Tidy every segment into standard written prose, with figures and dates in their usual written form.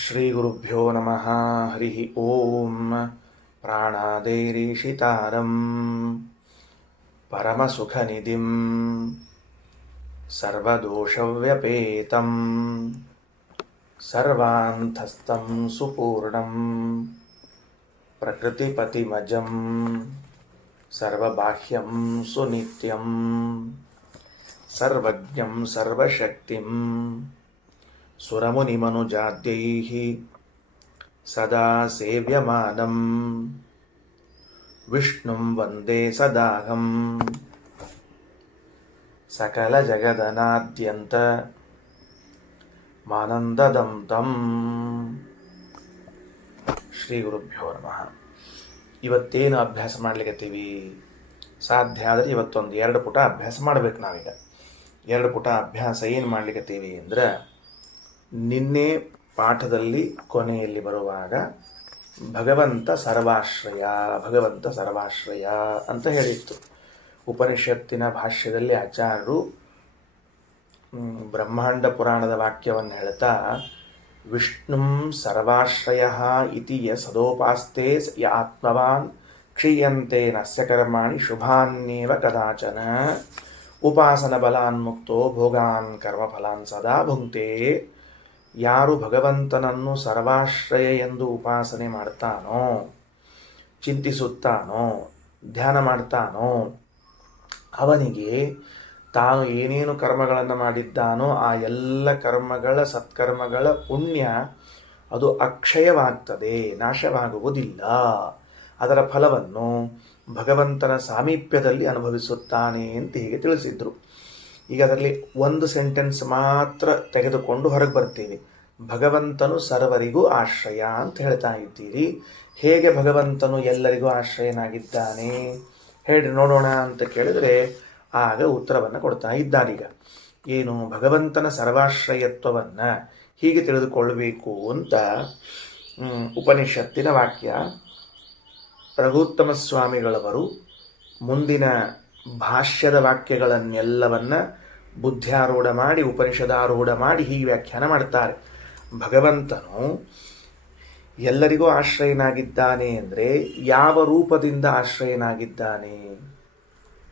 ಶ್ರೀಗುರುಭ್ಯೋ ನಮಃ. ಹರಿ ಓಂ. ಪ್ರಾಣಾದೇರೀಶಿತಾರಂ ಪರಮಸುಖನಿಧಿಂ ಸರ್ವದೋಷವ್ಯಪೇತಂ ಸರ್ವಾಂತಸ್ಥಂ ಸುಪೂರ್ಣಂ ಪ್ರಕೃತಿಪತಿಮಜಂ ಸರ್ವಬಾಹ್ಯಂ ಸುನಿತ್ಯಂ ಸರ್ವಜ್ಞಂ ಸರ್ವಶಕ್ತಿಂ ಸುರಮುನಿಮನುಜಾದ್ಯೈಃ ಸದಾ ಸೇವ್ಯಮಾನಂ ವಿಷ್ಣುಂ ವಂದೇ ಸದಾಹಂ ಸಕಲಜಗದನಾದ್ಯಂತ ಮಾನಂದದಂ ತಂ. ಶ್ರೀ ಗುರುಭ್ಯೋ ನಮಃ. ಇವತ್ತೇನು ಅಭ್ಯಾಸ ಮಾಡ್ಲಿಕ್ಕತ್ತೀವಿ? ಸಾಧ್ಯ ಆದರೆ ಇವತ್ತೊಂದು 2 ಪುಟ ಅಭ್ಯಾಸ ಮಾಡ್ಬೇಕು. ನಾವೀಗ 2 ಪುಟ ಅಭ್ಯಾಸ ಏನು ಮಾಡ್ಲಿಕ್ಕತ್ತೀವಿ ಅಂದ್ರೆ, ನಿನ್ನೆ ಪಾಠದಲ್ಲಿ ಕೊನೆಯಲ್ಲಿ ಬರುವಾಗ ಭಗವಂತ ಸರ್ವಾಶ್ರಯ ಅಂತ ಹೇಳಿತ್ತು. ಉಪನಿಷತ್ತಿನ ಭಾಷ್ಯದಲ್ಲಿ ಆಚಾರ್ಯರು ಬ್ರಹ್ಮಾಂಡ ಪುರಾಣದ ವಾಕ್ಯವನ್ನು ಹೇಳ್ತಾ, ವಿಷ್ಣುಂ ಸರ್ವಾಶ್ರಯ ಇತಿ ಯ ಸದೋಪಾಸ್ತೆ ಯ ಆತ್ಮವಾನ್ ಕ್ಷೀಯಂತೆ ನಸ್ಯ ಕರ್ಮಾಣಿ ಶುಭಾನ್ಯೇವ ಕದಾಚನ ಉಪಾಸನ ಬಲಾನ್ಮುಕ್ತೋ ಭೋಗಾನ್ ಕರ್ಮಫಲಾನ್ ಸದಾ ಭುಂಕ್ತೆ. ಯಾರು ಭಗವಂತನನ್ನು ಸರ್ವಾಶ್ರಯ ಎಂದು ಉಪಾಸನೆ ಮಾಡ್ತಾನೋ, ಚಿಂತಿಸುತ್ತಾನೋ, ಧ್ಯಾನ ಮಾಡ್ತಾನೋ, ಅವನಿಗೆ ತಾನು ಏನೇನು ಕರ್ಮಗಳನ್ನು ಮಾಡಿದ್ದಾನೋ ಆ ಎಲ್ಲ ಕರ್ಮಗಳ ಸತ್ಕರ್ಮಗಳ ಪುಣ್ಯ ಅದು ಅಕ್ಷಯವಾಗ್ತದೆ, ನಾಶವಾಗುವುದಿಲ್ಲ. ಅದರ ಫಲವನ್ನು ಭಗವಂತನ ಸಾಮೀಪ್ಯದಲ್ಲಿ ಅನುಭವಿಸುತ್ತಾನೆ ಅಂತ ಹೀಗೆ ತಿಳಿಸಿದ್ರು. ಈಗ ಅದರಲ್ಲಿ ಒಂದು ಸೆಂಟೆನ್ಸ್ ಮಾತ್ರ ತೆಗೆದುಕೊಂಡು ಹೊರಗೆ ಬರ್ತೀವಿ. ಭಗವಂತನು ಸರ್ವರಿಗೂ ಆಶ್ರಯ ಅಂತ ಹೇಳ್ತಾ ಇದ್ದೀರಿ. ಹೇಗೆ ಭಗವಂತನು ಎಲ್ಲರಿಗೂ ಆಶ್ರಯನಾಗಿದ್ದಾನೆ ಹೇಳಿ ನೋಡೋಣ ಅಂತ ಕೇಳಿದರೆ ಆಗ ಉತ್ತರವನ್ನು ಕೊಡ್ತಾ ಇದ್ದಾರೀಗ. ಏನು ಭಗವಂತನ ಸರ್ವಾಶ್ರಯತ್ವವನ್ನು ಹೀಗೆ ತಿಳಿದುಕೊಳ್ಳಬೇಕು ಅಂತ ಉಪನಿಷತ್ತಿನ ವಾಕ್ಯ. ರಘುತ್ತಮ ಸ್ವಾಮಿಗಳವರು ಮುಂದಿನ ಭಾಷ್ಯದ ವಾಕ್ಯಗಳನ್ನೆಲ್ಲವನ್ನ ಬುದ್ಧ್ಯಾರೂಢ ಮಾಡಿ, ಉಪನಿಷದಾರೂಢ ಮಾಡಿ ಹೀಗೆ ವ್ಯಾಖ್ಯಾನ ಮಾಡ್ತಾರೆ. ಭಗವಂತನು ಎಲ್ಲರಿಗೂ ಆಶ್ರಯನಾಗಿದ್ದಾನೆ ಅಂದರೆ ಯಾವ ರೂಪದಿಂದ ಆಶ್ರಯನಾಗಿದ್ದಾನೆ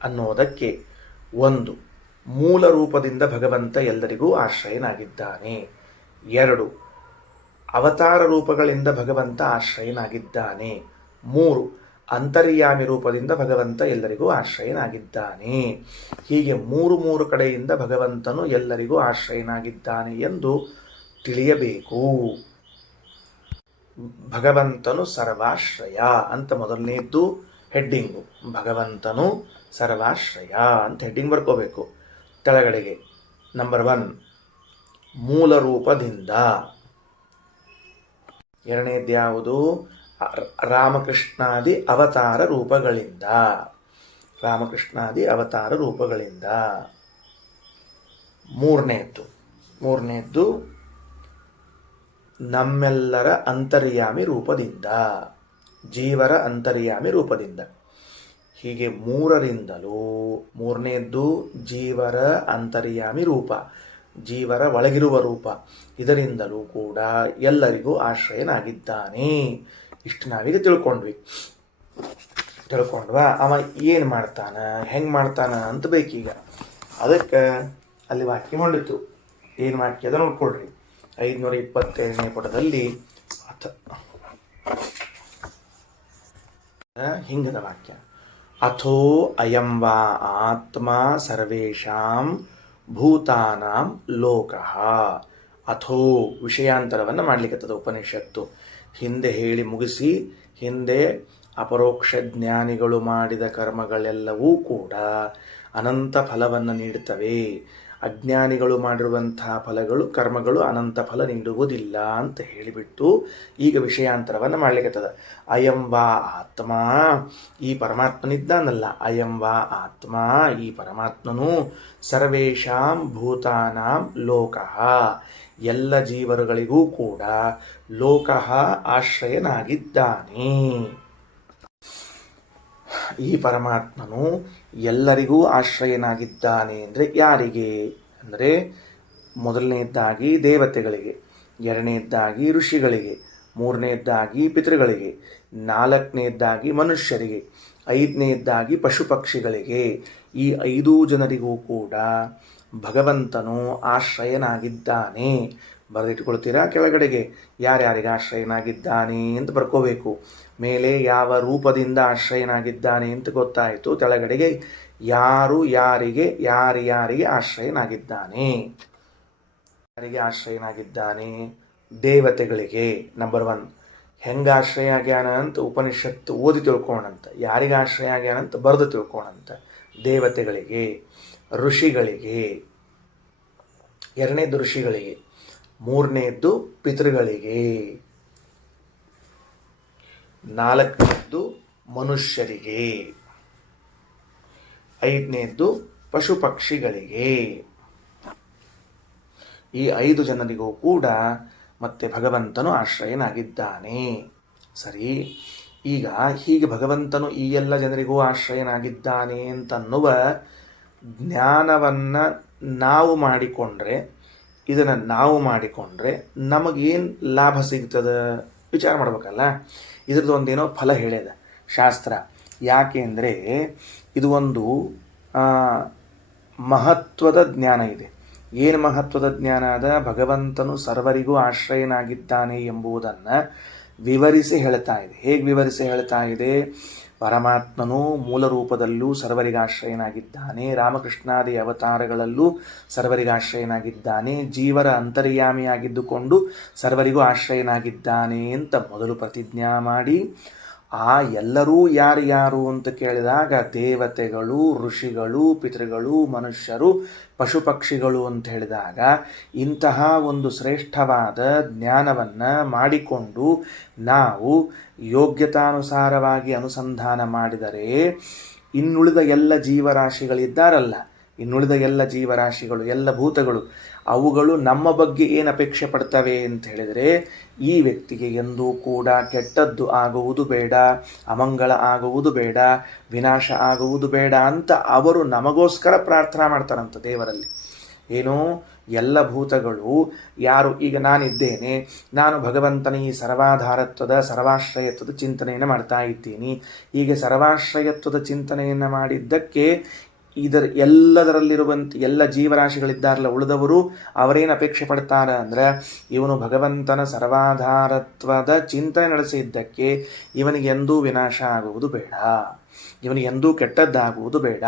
ಅನ್ನೋದಕ್ಕೆ, ಒಂದು, ಮೂಲ ರೂಪದಿಂದ ಭಗವಂತ ಎಲ್ಲರಿಗೂ ಆಶ್ರಯನಾಗಿದ್ದಾನೆ. 2, ಅವತಾರ ರೂಪಗಳಿಂದ ಭಗವಂತ ಆಶ್ರಯನಾಗಿದ್ದಾನೆ. 3, ಅಂತರ್ಯಾಮಿ ರೂಪದಿಂದ ಭಗವಂತ ಎಲ್ಲರಿಗೂ ಆಶ್ರಯನಾಗಿದ್ದಾನೆ. ಹೀಗೆ 3 ಕಡೆಯಿಂದ ಭಗವಂತನು ಎಲ್ಲರಿಗೂ ಆಶ್ರಯನಾಗಿದ್ದಾನೆ ಎಂದು ತಿಳಿಯಬೇಕು. ಭಗವಂತನು ಸರ್ವಾಶ್ರಯ ಅಂತ ಮೊದಲನೇದ್ದು ಹೆಡ್ಡಿಂಗು. ಭಗವಂತನು ಸರ್ವಾಶ್ರಯ ಅಂತ ಹೆಡ್ಡಿಂಗ್ ಬರ್ಕೋಬೇಕು. ತೆಳಗಡೆಗೆ ನಂಬರ್ 1 ಮೂಲ ರೂಪದಿಂದ. 2ನೇದ್ಯಾವುದು? ರಾಮಕೃಷ್ಣಾದಿ ಅವತಾರ ರೂಪಗಳಿಂದ. 3ನೇದ್ದು ನಮ್ಮೆಲ್ಲರ ಅಂತರ್ಯಾಮಿ ರೂಪದಿಂದ, ಜೀವರ ಅಂತರ್ಯಾಮಿ ರೂಪದಿಂದ. ಹೀಗೆ 3ನೇದ್ದು ಜೀವರ ಅಂತರ್ಯಾಮಿ ರೂಪ, ಜೀವರ ಒಳಗಿರುವ ರೂಪ. ಇದರಿಂದಲೂ ಕೂಡ ಎಲ್ಲರಿಗೂ ಆಶ್ರಯನಾಗಿದ್ದಾನೆ. ಇಷ್ಟು ನಾವೀಗ ತಿಳ್ಕೊಂಡ್ವಾ. ಅವ ಏನು ಮಾಡ್ತಾನ, ಹೆಂಗೆ ಮಾಡ್ತಾನ ಅಂತ ಬೇಕೀಗ. ಅದಕ್ಕೆ ಅಲ್ಲಿ ವಾಕ್ಯ ಹೊಂದಿತ್ತು. ಏನು ವಾಕ್ಯ ಅದ ನೋಡ್ಕೊಳ್ರಿ. 525ನೇ ಪುಟದಲ್ಲಿ ಹಿಂಗದ ವಾಕ್ಯ. ಅಥೋ ಅಯಂ ವಾ ಆತ್ಮ ಸರ್ವೇಷಾಂ ಭೂತಾನಾಂ ಲೋಕಃ. ಅಥೋ ವಿಷಯಾಂತರವನ್ನು ಮಾಡ್ಲಿಕ್ಕತ್ತದ ಉಪನಿಷತ್ತು. ಹಿಂದೆ ಹೇಳಿ ಮುಗಿಸಿ, ಹಿಂದೆ ಅಪರೋಕ್ಷ ಜ್ಞಾನಿಗಳು ಮಾಡಿದ ಕರ್ಮಗಳೆಲ್ಲವೂ ಕೂಡ ಅನಂತ ಫಲವನ್ನು ನೀಡುತ್ತವೆ. ಅಜ್ಞಾನಿಗಳು ಮಾಡಿರುವಂತಹ ಕರ್ಮಗಳು ಅನಂತ ಫಲ ನೀಡುವುದಿಲ್ಲ ಅಂತ ಹೇಳಿಬಿಟ್ಟು ಈಗ ವಿಷಯಾಂತರವನ್ನು ಮಾಡ್ಲಿಕ್ಕತ್ತದ. ಅಯಂ ವಾ ಆತ್ಮ, ಈ ಪರಮಾತ್ಮನಿದ್ದಾನಲ್ಲ, ಅಯಂ ವಾ ಆತ್ಮ, ಈ ಪರಮಾತ್ಮನು ಸರ್ವೇಷಾಂ ಭೂತಾನಾಂ ಲೋಕಃ, ಎಲ್ಲ ಜೀವರುಗಳಿಗೂ ಕೂಡ ಲೋಕಃ ಆಶ್ರಯನಾಗಿದ್ದಾನೆ. ಈ ಪರಮಾತ್ಮನು ಎಲ್ಲರಿಗೂ ಆಶ್ರಯನಾಗಿದ್ದಾನೆ ಅಂದರೆ ಯಾರಿಗೆ ಅಂದರೆ, ಮೊದಲನೇದಾಗಿ ದೇವತೆಗಳಿಗೆ. ಎರಡನೇದ್ದಾಗಿ ಋಷಿಗಳಿಗೆ, ಮೂರನೇದ್ದಾಗಿ ಪಿತೃಗಳಿಗೆ, ನಾಲ್ಕನೇದ್ದಾಗಿ ಮನುಷ್ಯರಿಗೆ, ಐದನೇದ್ದಾಗಿ ಪಶು ಪಕ್ಷಿಗಳಿಗೆ. ಈ 5 ಜನರಿಗೂ ಕೂಡ ಭಗವಂತನು ಆಶ್ರಯನಾಗಿದ್ದಾನೆ. ಬರೆದಿಟ್ಕೊಳ್ತೀರಾ ಕೆಳಗಡೆಗೆ ಯಾರ್ಯಾರಿಗೆ ಆಶ್ರಯನಾಗಿದ್ದಾನೆ ಅಂತ ಬರ್ಕೋಬೇಕು. ಮೇಲೆ ಯಾವ ರೂಪದಿಂದ ಆಶ್ರಯನಾಗಿದ್ದಾನೆ ಅಂತ ಗೊತ್ತಾಯಿತು. ಕೆಳಗಡೆಗೆ ಯಾರು ಯಾರಿಗೆ ಯಾರ್ಯಾರಿಗೆ ಆಶ್ರಯನಾಗಿದ್ದಾನೆ. ಯಾರಿಗೆ ಆಶ್ರಯನಾಗಿದ್ದಾನೆ? ದೇವತೆಗಳಿಗೆ. ನಂಬರ್ 1 ಹೆಂಗೆ ಆಶ್ರಯ ಆಗ್ಯಾನ ಅಂತ ಉಪನಿಷತ್ತು ಓದಿ ತಿಳ್ಕೋಣಂತ. ಯಾರಿಗೆ ಆಶ್ರಯ ಆಗ್ಯಾನ ಅಂತ ಬರೆದು ತಿಳ್ಕೋಣಂತ. ದೇವತೆಗಳಿಗೆ, ಋಷಿಗಳಿಗೆ, ಎರಡನೇದ್ದು ಋಷಿಗಳಿಗೆ, ಮೂರನೇದ್ದು ಪಿತೃಗಳಿಗೆ, ನಾಲ್ಕನೇದ್ದು ಮನುಷ್ಯರಿಗೆ, ಐದನೇದ್ದು ಪಶು ಪಕ್ಷಿಗಳಿಗೆ. ಈ 5 ಜನರಿಗೂ ಕೂಡ ಮತ್ತೆ ಭಗವಂತನು ಆಶ್ರಯನಾಗಿದ್ದಾನೆ. ಸರಿ, ಈಗ ಹೀಗೆ ಭಗವಂತನು ಈ ಎಲ್ಲ ಜನರಿಗೂ ಆಶ್ರಯನಾಗಿದ್ದಾನೆ ಅಂತನ್ನುವ ಜ್ಞಾನವನ್ನು ನಾವು ಮಾಡಿಕೊಂಡ್ರೆ, ಇದನ್ನು ನಾವು ಮಾಡಿಕೊಂಡ್ರೆ ನಮಗೇನು ಲಾಭ ಸಿಗ್ತದೆ ವಿಚಾರ ಮಾಡ್ಬೇಕಲ್ಲ. ಇದ್ರದ್ದು ಒಂದೇನೋ ಫಲ ಹೇಳ್ಯದ ಶಾಸ್ತ್ರ. ಯಾಕೆ ಅಂದರೆ ಇದು ಒಂದು ಮಹತ್ವದ ಜ್ಞಾನ ಇದೆ. ಏನು ಮಹತ್ವದ ಜ್ಞಾನ ಅದ? ಭಗವಂತನು ಸರ್ವರಿಗೂ ಆಶ್ರಯನಾಗಿದ್ದಾನೆ ಎಂಬುದನ್ನು ವಿವರಿಸಿ ಹೇಳ್ತಾ ಇದೆ. ಹೇಗೆ ವಿವರಿಸಿ ಹೇಳ್ತಾ ಇದೆ? ಪರಮಾತ್ಮನು ಮೂಲ ರೂಪದಲ್ಲೂ ಸರ್ವರಿಗಾಶ್ರಯನಾಗಿದ್ದಾನೆ, ರಾಮಕೃಷ್ಣಾದಿ ಅವತಾರಗಳಲ್ಲೂ ಸರ್ವರಿಗಾಶ್ರಯನಾಗಿದ್ದಾನೆ, ಜೀವರ ಅಂತರ್ಯಾಮಿಯಾಗಿದ್ದುಕೊಂಡು ಸರ್ವರಿಗೂ ಆಶ್ರಯನಾಗಿದ್ದಾನೆ ಅಂತ ಮೊದಲು ಪ್ರತಿಜ್ಞಾ ಮಾಡಿ, ಆ ಎಲ್ಲರೂ ಯಾರ್ಯಾರು ಅಂತ ಕೇಳಿದಾಗ ದೇವತೆಗಳು, ಋಷಿಗಳು, ಪಿತೃಗಳು, ಮನುಷ್ಯರು, ಪಶು ಪಕ್ಷಿಗಳು ಅಂತ ಹೇಳಿದಾಗ ಇಂತಹ ಒಂದು ಶ್ರೇಷ್ಠವಾದ ಜ್ಞಾನವನ್ನು ಮಾಡಿಕೊಂಡು ನಾವು ಯೋಗ್ಯತಾನುಸಾರವಾಗಿ ಅನುಸಂಧಾನ ಮಾಡಿದರೆ ಇನ್ನುಳಿದ ಎಲ್ಲ ಜೀವರಾಶಿಗಳಿದ್ದಾರಲ್ಲ, ಇನ್ನುಳಿದ ಎಲ್ಲ ಜೀವರಾಶಿಗಳು, ಎಲ್ಲ ಭೂತಗಳು, ಅವುಗಳು ನಮ್ಮ ಬಗ್ಗೆ ಏನು ಅಪೇಕ್ಷೆ ಪಡ್ತವೆ ಅಂತ ಹೇಳಿದರೆ, ಈ ವ್ಯಕ್ತಿಗೆ ಎಂದೂ ಕೂಡ ಕೆಟ್ಟದ್ದು ಆಗುವುದು ಬೇಡ, ಅಮಂಗಳ ಆಗುವುದು ಬೇಡ, ವಿನಾಶ ಆಗುವುದು ಬೇಡ ಅಂತ ಅವರು ನಮಗೋಸ್ಕರ ಪ್ರಾರ್ಥನಾ ಮಾಡ್ತಾರಂತ ದೇವರಲ್ಲಿ. ಏನೋ ಎಲ್ಲ ಭೂತಗಳು ಯಾರು, ಈಗ ನಾನಿದ್ದೇನೆ, ನಾನು ಭಗವಂತನ ಈ ಸರ್ವಾಧಾರತ್ವದ ಸರ್ವಾಶ್ರಯತ್ವದ ಚಿಂತನೆಯನ್ನು ಮಾಡ್ತಾ ಇದ್ದೀನಿ. ಹೀಗೆ ಸರ್ವಾಶ್ರಯತ್ವದ ಚಿಂತನೆಯನ್ನು ಮಾಡಿದ್ದಕ್ಕೆ ಎಲ್ಲದರಲ್ಲಿರುವಂಥ ಎಲ್ಲ ಜೀವರಾಶಿಗಳಿದ್ದಾರಲ್ಲ ಉಳಿದವರು ಅವರೇನು ಅಪೇಕ್ಷೆ ಪಡ್ತಾರೆ ಅಂದರೆ, ಇವನು ಭಗವಂತನ ಸರ್ವಾಧಾರತ್ವದ ಚಿಂತನೆ ನಡೆಸಿದ್ದಕ್ಕೆ ಇವನಿಗೆ ಎಂದೂ ವಿನಾಶ ಆಗುವುದು ಬೇಡ, ಇವನಿಗೆ ಎಂದೂ ಕೆಟ್ಟದ್ದಾಗುವುದು ಬೇಡ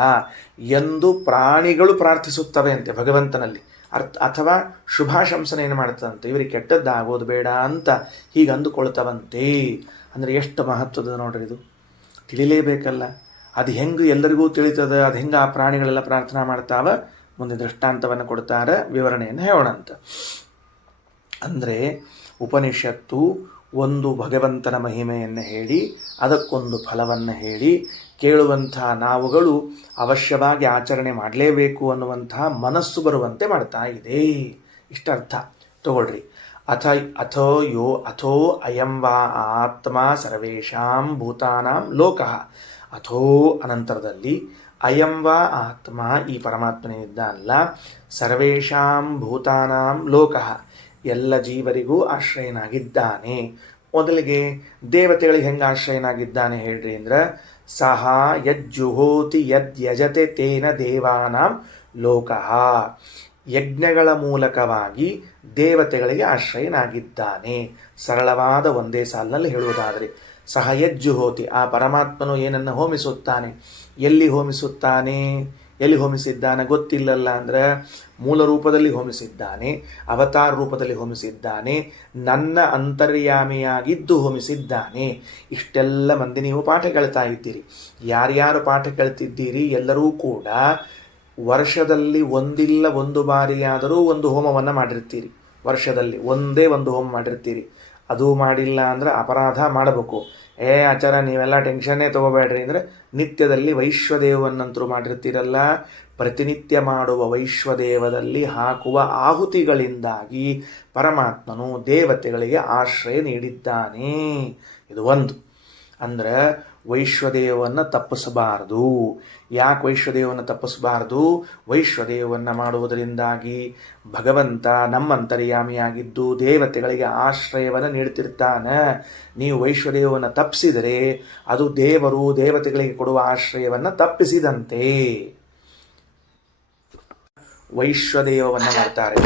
ಎಂದು ಪ್ರಾಣಿಗಳು ಪ್ರಾರ್ಥಿಸುತ್ತವೆ ಅಂತೆ ಭಗವಂತನಲ್ಲಿ. ಅಥವಾ ಶುಭಾಶಂಸನೆ ಏನು ಮಾಡ್ತದಂತೆ, ಇವರಿಗೆ ಕೆಟ್ಟದ್ದಾಗೋದು ಬೇಡ ಅಂತ ಹೀಗೆ ಅಂದುಕೊಳ್ತವಂತೆ. ಅಂದರೆ ಎಷ್ಟು ಮಹತ್ವದ ನೋಡ್ರಿ ಇದು, ತಿಳಿಲೇಬೇಕಲ್ಲ. ಅದು ಹೆಂಗೆ ಎಲ್ಲರಿಗೂ ತಿಳಿತದೆ, ಅದು ಹೆಂಗೆ ಆ ಪ್ರಾಣಿಗಳೆಲ್ಲ ಪ್ರಾರ್ಥನಾ ಮಾಡ್ತಾವ, ಮುಂದೆ ದೃಷ್ಟಾಂತವನ್ನು ಕೊಡ್ತಾರೆ, ವಿವರಣೆಯನ್ನು ಹೇಳೋಣಂತ. ಅಂದರೆ ಉಪನಿಷತ್ತು ಒಂದು ಭಗವಂತನ ಮಹಿಮೆಯನ್ನು ಹೇಳಿ ಅದಕ್ಕೊಂದು ಫಲವನ್ನು ಹೇಳಿ ಕೇಳುವಂಥ ನಾವುಗಳು ಅವಶ್ಯವಾಗಿ ಆಚರಣೆ ಮಾಡಲೇಬೇಕು ಅನ್ನುವಂತಹ ಮನಸ್ಸು ಬರುವಂತೆ ಮಾಡ್ತಾ ಇದೆ. ಇಷ್ಟರ್ಥ ತಗೊಳ್ರಿ. ಅಥೋ ಅಯಂ ವಾ ಆತ್ಮ ಸರ್ವೇಷಾಂ ಭೂತಾನಾಂ ಲೋಕಃ. ಅಥೋ ಅನಂತರದಲ್ಲಿ ಅಯಂ ವಾ ಆತ್ಮ, ಈ ಪರಮಾತ್ಮನಿದ್ದಾನಲ್ಲ, ಸರ್ವೇಷಾಂ ಭೂತಾನಾಂ ಲೋಕಃ, ಎಲ್ಲ ಜೀವರಿಗೂ ಆಶ್ರಯನಾಗಿದ್ದಾನೆ. ಮೊದಲಿಗೆ ದೇವತೆಗಳಿಗೆ ಹೆಂಗೆ ಆಶ್ರಯನಾಗಿದ್ದಾನೆ ಹೇಳ್ರಿ ಅಂದ್ರೆ, ಸಹ ಯಜ್ಜುಹೋತಿ ಯದ್ಯಜತೆ ತೇನ ದೇವಾನಾಂ ಲೋಕಃ. ಯಜ್ಞಗಳ ಮೂಲಕವಾಗಿ ದೇವತೆಗಳಿಗೆ ಆಶ್ರಯನಾಗಿದ್ದಾನೆ. ಸರಳವಾದ ಒಂದೇ ಸಾಲಿನಲ್ಲಿ ಹೇಳುವುದಾದರೆ, ಸಹ ಯಜ್ಜುಹೋತಿ, ಆ ಪರಮಾತ್ಮನು ಏನನ್ನು ಹೋಮಿಸುತ್ತಾನೆ, ಎಲ್ಲಿ ಹೋಮಿಸುತ್ತಾನೆ, ಎಲ್ಲಿ ಹೋಮಿಸಿದ್ದಾನೆ ಗೊತ್ತಿಲ್ಲಲ್ಲ ಅಂದ್ರೆ, ಮೂಲ ರೂಪದಲ್ಲಿ ಹೋಮಿಸಿದ್ದಾನೆ, ಅವತಾರ ರೂಪದಲ್ಲಿ ಹೋಮಿಸಿದ್ದಾನೆ, ನನ್ನ ಅಂತರ್ಯಾಮಿಯಾಗಿದ್ದು ಹೋಮಿಸಿದ್ದಾನೆ. ಇಷ್ಟೆಲ್ಲ ಮಂದಿ ನೀವು ಪಾಠ ಕೇಳ್ತಾ ಇದ್ದೀರಿ. ಯಾರ್ಯಾರು ಪಾಠ ಕೇಳ್ತಿದ್ದೀರಿ ಎಲ್ಲರೂ ಕೂಡ ವರ್ಷದಲ್ಲಿ ಒಂದಿಲ್ಲ ಒಂದು ಬಾರಿಯಾದರೂ ಒಂದು ಹೋಮವನ್ನು ಮಾಡಿರ್ತೀರಿ. ವರ್ಷದಲ್ಲಿ ಒಂದೇ ಒಂದು ಹೋಮ ಮಾಡಿರ್ತೀರಿ. ಅದು ಮಾಡಿಲ್ಲ ಅಂದ್ರೆ ಅಪರಾಧ ಮಾಡಬೇಕು. ಆಚಾರ ನೀವೆಲ್ಲ ಟೆನ್ಷನ್ನೇ ತಗೋಬೇಡ್ರಿ ಅಂದರೆ, ನಿತ್ಯದಲ್ಲಿ ವೈಶ್ವದೇವನ್ನಂತರೂ ಮಾಡಿರ್ತೀರಲ್ಲ, ಪ್ರತಿನಿತ್ಯ ಮಾಡುವ ವೈಶ್ವದೇವದಲ್ಲಿ ಹಾಕುವ ಆಹುತಿಗಳಿಂದಾಗಿ ಪರಮಾತ್ಮನು ದೇವತೆಗಳಿಗೆ ಆಶ್ರಯ ನೀಡಿದ್ದಾನೆ. ಇದು ಒಂದು. ಅಂದ್ರೆ ವೈಶ್ವದೇವವನ್ನು ತಪ್ಪಿಸಬಾರದು. ಯಾಕೆ ವೈಶ್ವದೇವವನ್ನು ತಪ್ಪಿಸಬಾರದು? ವೈಶ್ವದೇವವನ್ನು ಮಾಡುವುದರಿಂದಾಗಿ ಭಗವಂತ ನಮ್ಮಂತರ್ಯಾಮಿಯಾಗಿದ್ದು ದೇವತೆಗಳಿಗೆ ಆಶ್ರಯವನ್ನು ನೀಡುತ್ತಿರ್ತಾನೆ. ನೀವು ವೈಶ್ವದೇವವನ್ನು ತಪ್ಪಿಸಿದರೆ ಅದು ದೇವರು ದೇವತೆಗಳಿಗೆ ಕೊಡುವ ಆಶ್ರಯವನ್ನು ತಪ್ಪಿಸಿದಂತೆ. ವೈಶ್ವದೇವವನ್ನು ಮಾಡ್ತಾರೆ.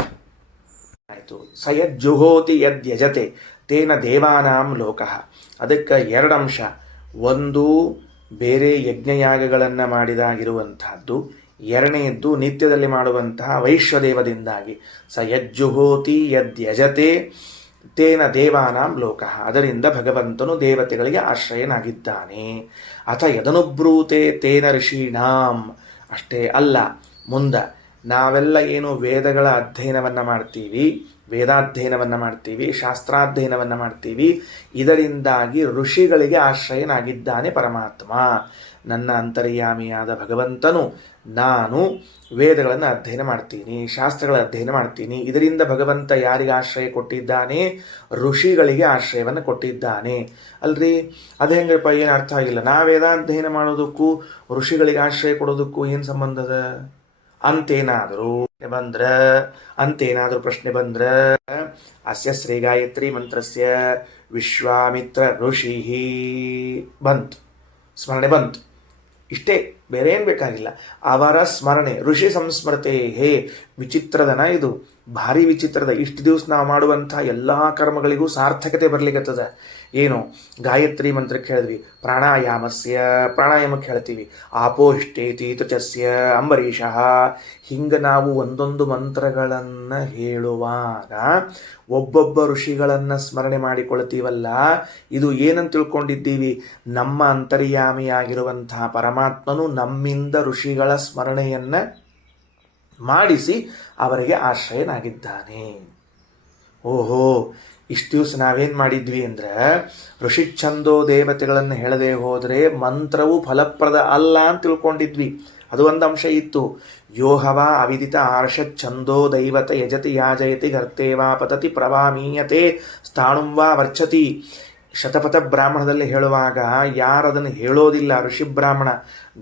ಆಯಿತು. ಸ ಯಜ್ಜುಹೋತಿ ಯದ್ಯಜತೆ ತೇನ ದೇವಾನಾಂ ಲೋಕಃ. ಅದಕ್ಕೆ ಎರಡು ಅಂಶ. ಒಂದು ಬೇರೆ ಯಜ್ಞಯಾಗಗಳನ್ನು ಮಾಡಿದಾಗಿರುವಂತಹದ್ದು, ಎರಡನೆಯದ್ದು ನಿತ್ಯದಲ್ಲಿ ಮಾಡುವಂತಹ ವೈಶ್ವದೇವದಿಂದಾಗಿ. ಸ ಯಜ್ಜುಹೋತಿ ಯದ್ಯಜತೆ ತೇನ ದೇವಾನಾಂ ಲೋಕಃ. ಅದರಿಂದ ಭಗವಂತನು ದೇವತೆಗಳಿಗೆ ಆಶ್ರಯನಾಗಿದ್ದಾನೆ. ಅಥ ಯದನುಬ್ರೂತೆ ತೇನ ಋಷೀಣಾಂ. ಅಷ್ಟೇ ಅಲ್ಲ, ಮುಂದ ನಾವೆಲ್ಲ ಏನು ವೇದಗಳ ಅಧ್ಯಯನವನ್ನು ಮಾಡ್ತೀವಿ, ವೇದಾಧ್ಯಯನವನ್ನು ಮಾಡ್ತೀವಿ, ಶಾಸ್ತ್ರಾಧ್ಯಯನವನ್ನು ಮಾಡ್ತೀವಿ, ಇದರಿಂದಾಗಿ ಋಷಿಗಳಿಗೆ ಆಶ್ರಯನಾಗಿದ್ದಾನೆ ಪರಮಾತ್ಮ. ನನ್ನ ಅಂತರ್ಯಾಮಿಯಾದ ಭಗವಂತನು ನಾನು ವೇದಗಳನ್ನು ಅಧ್ಯಯನ ಮಾಡ್ತೀನಿ, ಶಾಸ್ತ್ರಗಳ ಅಧ್ಯಯನ ಮಾಡ್ತೀನಿ. ಇದರಿಂದ ಭಗವಂತ ಯಾರಿಗೆ ಆಶ್ರಯ ಕೊಟ್ಟಿದ್ದಾನೆ? ಋಷಿಗಳಿಗೆ ಆಶ್ರಯವನ್ನು ಕೊಟ್ಟಿದ್ದಾನೆ. ಅಲ್ರಿ, ಅದು ಹೆಂಗಪ್ಪ? ಏನು ಅರ್ಥ ಆಗಿಲ್ಲ. ನಾ ವೇದಾಧ್ಯಯನ ಮಾಡೋದಕ್ಕೂ ಋಷಿಗಳಿಗೆ ಆಶ್ರಯ ಕೊಡೋದಕ್ಕೂ ಏನು ಸಂಬಂಧದ ಅಂತೇನಾದರೂ ಪ್ರಶ್ನೆ ಬಂದ್ರ ಅಸ್ಯ ಶ್ರೀ ಗಾಯತ್ರಿ ಮಂತ್ರಸ್ಯ ವಿಶ್ವಾಮಿತ್ರ ಋಷಿ ಬಂತು, ಸ್ಮರಣೆ ಬಂತು. ಇಷ್ಟೇ, ಬೇರೆ ಏನು ಬೇಕಾಗಿಲ್ಲ. ಅವರ ಸ್ಮರಣೆ, ಋಷಿ ಸಂಸ್ಮೃತೆ. ಹೇ ವಿಚಿತ್ರದನ ಇದು, ಭಾರಿ ವಿಚಿತ್ರದ. ಇಷ್ಟು ದಿವಸ ನಾವು ಮಾಡುವಂತಹ ಎಲ್ಲ ಕರ್ಮಗಳಿಗೂ ಸಾರ್ಥಕತೆ ಬರ್ಲಿಕ್ಕತ್ತದ. ಏನು? ಗಾಯತ್ರಿ ಮಂತ್ರಕ್ಕೆ ಹೇಳಿದ್ವಿ, ಪ್ರಾಣಾಯಾಮಕ್ಕೆ ಹೇಳ್ತೀವಿ, ಆಪೋಹಿಷ್ಟೇತಿ ತುಚಸ್ಯ ಅಂಬರೀಷಃ. ಹಿಂಗೆ ನಾವು ಒಂದೊಂದು ಮಂತ್ರಗಳನ್ನು ಹೇಳುವಾಗ ಒಬ್ಬೊಬ್ಬ ಋಷಿಗಳನ್ನು ಸ್ಮರಣೆ ಮಾಡಿಕೊಳ್ತೀವಲ್ಲ, ಇದು ಏನಂತ ತಿಳ್ಕೊಂಡಿದ್ದೀವಿ? ನಮ್ಮ ಅಂತರ್ಯಾಮಿಯಾಗಿರುವಂತಹ ಪರಮಾತ್ಮನು ನಮ್ಮಿಂದ ಋಷಿಗಳ ಸ್ಮರಣೆಯನ್ನು ಮಾಡಿಸಿ ಅವರಿಗೆ ಆಶ್ರಯನಾಗಿದ್ದಾನೆ. ಓಹೋ, ಇಷ್ಟು ದಿವಸ ನಾವೇನು ಮಾಡಿದ್ವಿ ಅಂದರೆ ಋಷಿಚ್ಛಂದೋ ದೇವತೆಗಳನ್ನು ಹೇಳದೆ ಹೋದರೆ ಮಂತ್ರವು ಫಲಪ್ರದ ಅಲ್ಲ ಅಂತ ತಿಳ್ಕೊಂಡಿದ್ವಿ. ಅದು ಒಂದು ಅಂಶ ಇತ್ತು. ಯೋಹವ ಅವಿದಿತ ಆರ್ಷಚ್ಛಂದೋ ದೈವತ ಯಜತಿ ಯಾಜಯತಿ ಗರ್ತೇವಾ ಪತತಿ ಪ್ರವಾಮೀಯತೆ ಸ್ಥಾಣುಂ ವಾ ವರ್ಚತಿ. ಶತಪಥ ಬ್ರಾಹ್ಮಣದಲ್ಲಿ ಹೇಳುವಾಗ ಯಾರದನ್ನು ಹೇಳೋದಿಲ್ಲ, ಋಷಿ ಬ್ರಾಹ್ಮಣ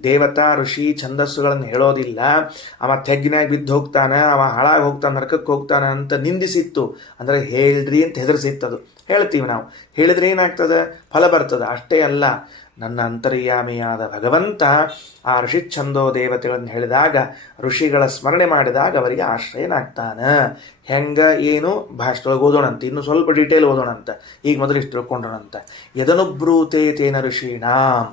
ದೇವತಾ ಋಷಿ ಛಂದಸ್ಸುಗಳನ್ನು ಹೇಳೋದಿಲ್ಲ, ಅವ ತೆಗ್ಗಿನಾಗ ಬಿದ್ದು ಹೋಗ್ತಾನೆ, ಅವ ಹಾಳಾಗಿ ಹೋಗ್ತಾನೆ, ನರಕಕ್ಕೆ ಹೋಗ್ತಾನೆ ಅಂತ ನಿಂದಿಸಿತ್ತು. ಅಂದರೆ ಹೇಳ್ರಿ ಅಂತ ಹೆದರಿಸಿತ್ತದು. ಹೇಳ್ತೀವಿ ನಾವು, ಹೇಳಿದ್ರೆ ಏನಾಗ್ತದೆ? ಫಲ ಬರ್ತದೆ. ಅಷ್ಟೇ ಅಲ್ಲ, ನನ್ನ ಅಂತರ್ಯಾಮಿಯಾದ ಭಗವಂತ ಆ ಋಷಿಚ್ಛಂದೋ ದೇವತೆಗಳನ್ನು ಹೇಳಿದಾಗ, ಋಷಿಗಳ ಸ್ಮರಣೆ ಮಾಡಿದಾಗ ಅವರಿಗೆ ಆಶ್ರಯನಾಗ್ತಾನೆ. ಹೆಂಗ ಏನು ಭಾಷೆಯೊಳಗೆ ಓದೋಣಂತ, ಇನ್ನು ಸ್ವಲ್ಪ ಡೀಟೇಲ್ ಓದೋಣಂತ. ಈಗ ಮೊದಲು ಇಷ್ಟು ತಿಳ್ಕೊಂಡ್ರಂತ. ಯದನುಬ್ರೂತೆ ತೇನ ಋಷೀಣಾಂ.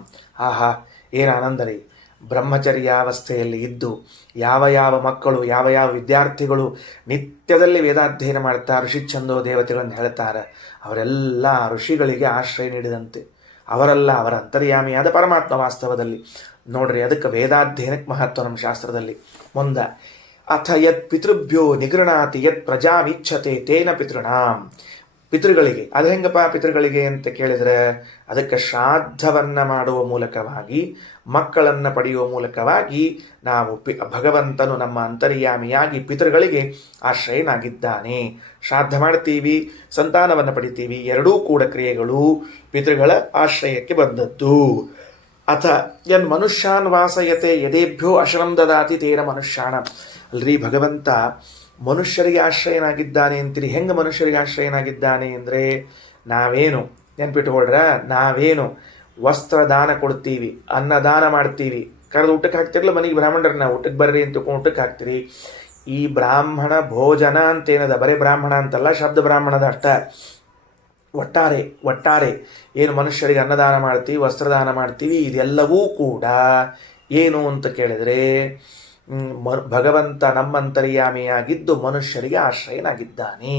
ಆಹಾ, ಏನು ಆನಂದ ರೀ! ಬ್ರಹ್ಮಚರ್ಯಾವಸ್ಥೆಯಲ್ಲಿ ಇದ್ದು ಯಾವ ಯಾವ ಮಕ್ಕಳು, ಯಾವ ಯಾವ ವಿದ್ಯಾರ್ಥಿಗಳು ನಿತ್ಯದಲ್ಲಿ ವೇದಾಧ್ಯಯನ ಮಾಡ್ತಾರೆ, ಋಷಿಚ್ಛಂದೋ ದೇವತೆಗಳನ್ನು ಹೇಳ್ತಾರೆ, ಅವರೆಲ್ಲ ಋಷಿಗಳಿಗೆ ಆಶ್ರಯ ನೀಡಿದಂತೆ. ಅವರಲ್ಲ, ಅವರ ಅಂತರ್ಯಾಮಿಯಾದ ಪರಮಾತ್ಮ ವಾಸ್ತವದಲ್ಲಿ. ನೋಡ್ರಿ, ಅದಕ್ಕೆ ವೇದಾಧ್ಯಯನಕ್ಕೆ ಮಹತ್ವ ನಮ್ಮ ಶಾಸ್ತ್ರದಲ್ಲಿ. ಮುಂದ ಅಥ ಯತ್ ಪಿತೃಭ್ಯೋ ನಿಗೃಣಾತಿ ಯತ್ ಪ್ರಜಾಮಿಚ್ಛತೆ ತೇನ ಪಿತೃಣಾಂ. ಪಿತೃಗಳಿಗೆ ಅದು ಹೆಂಗಪ್ಪ? ಪಿತೃಗಳಿಗೆ ಅಂತ ಕೇಳಿದರೆ ಅದಕ್ಕೆ ಶ್ರಾದ್ದವನ್ನು ಮಾಡುವ ಮೂಲಕವಾಗಿ, ಮಕ್ಕಳನ್ನು ಪಡೆಯುವ ಮೂಲಕವಾಗಿ ನಾವು ಭಗವಂತನು ನಮ್ಮ ಅಂತರ್ಯಾಮಿಯಾಗಿ ಪಿತೃಗಳಿಗೆ ಆಶ್ರಯನಾಗಿದ್ದಾನೆ. ಶ್ರಾದ್ದ ಮಾಡ್ತೀವಿ, ಸಂತಾನವನ್ನು ಪಡಿತೀವಿ, ಎರಡೂ ಕೂಡ ಕ್ರಿಯೆಗಳು ಪಿತೃಗಳ ಆಶ್ರಯಕ್ಕೆ ಬಂದದ್ದು. ಅಥ ಯನ್ ಮನುಷ್ಯಾನ್ ವಾಸಯತೆ ಯದೇಭ್ಯೋ ಅಶರಂ ದದಾತಿ ತೇನ ಮನುಷ್ಯಾಣ. ಅಲ್ರಿ, ಭಗವಂತ ಮನುಷ್ಯರಿಗೆ ಆಶ್ರಯನಾಗಿದ್ದಾನೆ ಅಂತೀರಿ. ಹೆಂಗೆ ಮನುಷ್ಯರಿಗೆ ಆಶ್ರಯನಾಗಿದ್ದಾನೆ ಅಂದರೆ, ನಾವೇನು ನೆನ್ಪಿಟ್ಕೊಳ್ರ, ನಾವೇನು ವಸ್ತ್ರದಾನ ಕೊಡ್ತೀವಿ, ಅನ್ನದಾನ ಮಾಡ್ತೀವಿ, ಕರೆದು ಊಟಕ್ಕೆ ಹಾಕ್ತಿರಲ್ಲ ಮನೆಗೆ ಬ್ರಾಹ್ಮಣರನ್ನ, ಊಟಕ್ಕೆ ಬರ್ರಿ ಅಂತ ಊಟಕ್ಕೆ ಹಾಕ್ತೀರಿ. ಈ ಬ್ರಾಹ್ಮಣ ಭೋಜನ ಅಂತೇನದ, ಬರೀ ಬ್ರಾಹ್ಮಣ ಅಂತಲ್ಲ, ಶಬ್ದ ಬ್ರಾಹ್ಮಣದ ಅಷ್ಟ. ಒಟ್ಟಾರೆ ಏನು ಮನುಷ್ಯರಿಗೆ ಅನ್ನದಾನ ಮಾಡ್ತೀವಿ, ವಸ್ತ್ರದಾನ ಮಾಡ್ತೀವಿ, ಇದೆಲ್ಲವೂ ಕೂಡ ಏನು ಅಂತ ಕೇಳಿದರೆ ಭಗವಂತ ನಮ್ಮಂತರ್ಯಾಮಿಯಾಗಿದ್ದು ಮನುಷ್ಯರಿಗೆ ಆಶ್ರಯನಾಗಿದ್ದಾನೆ.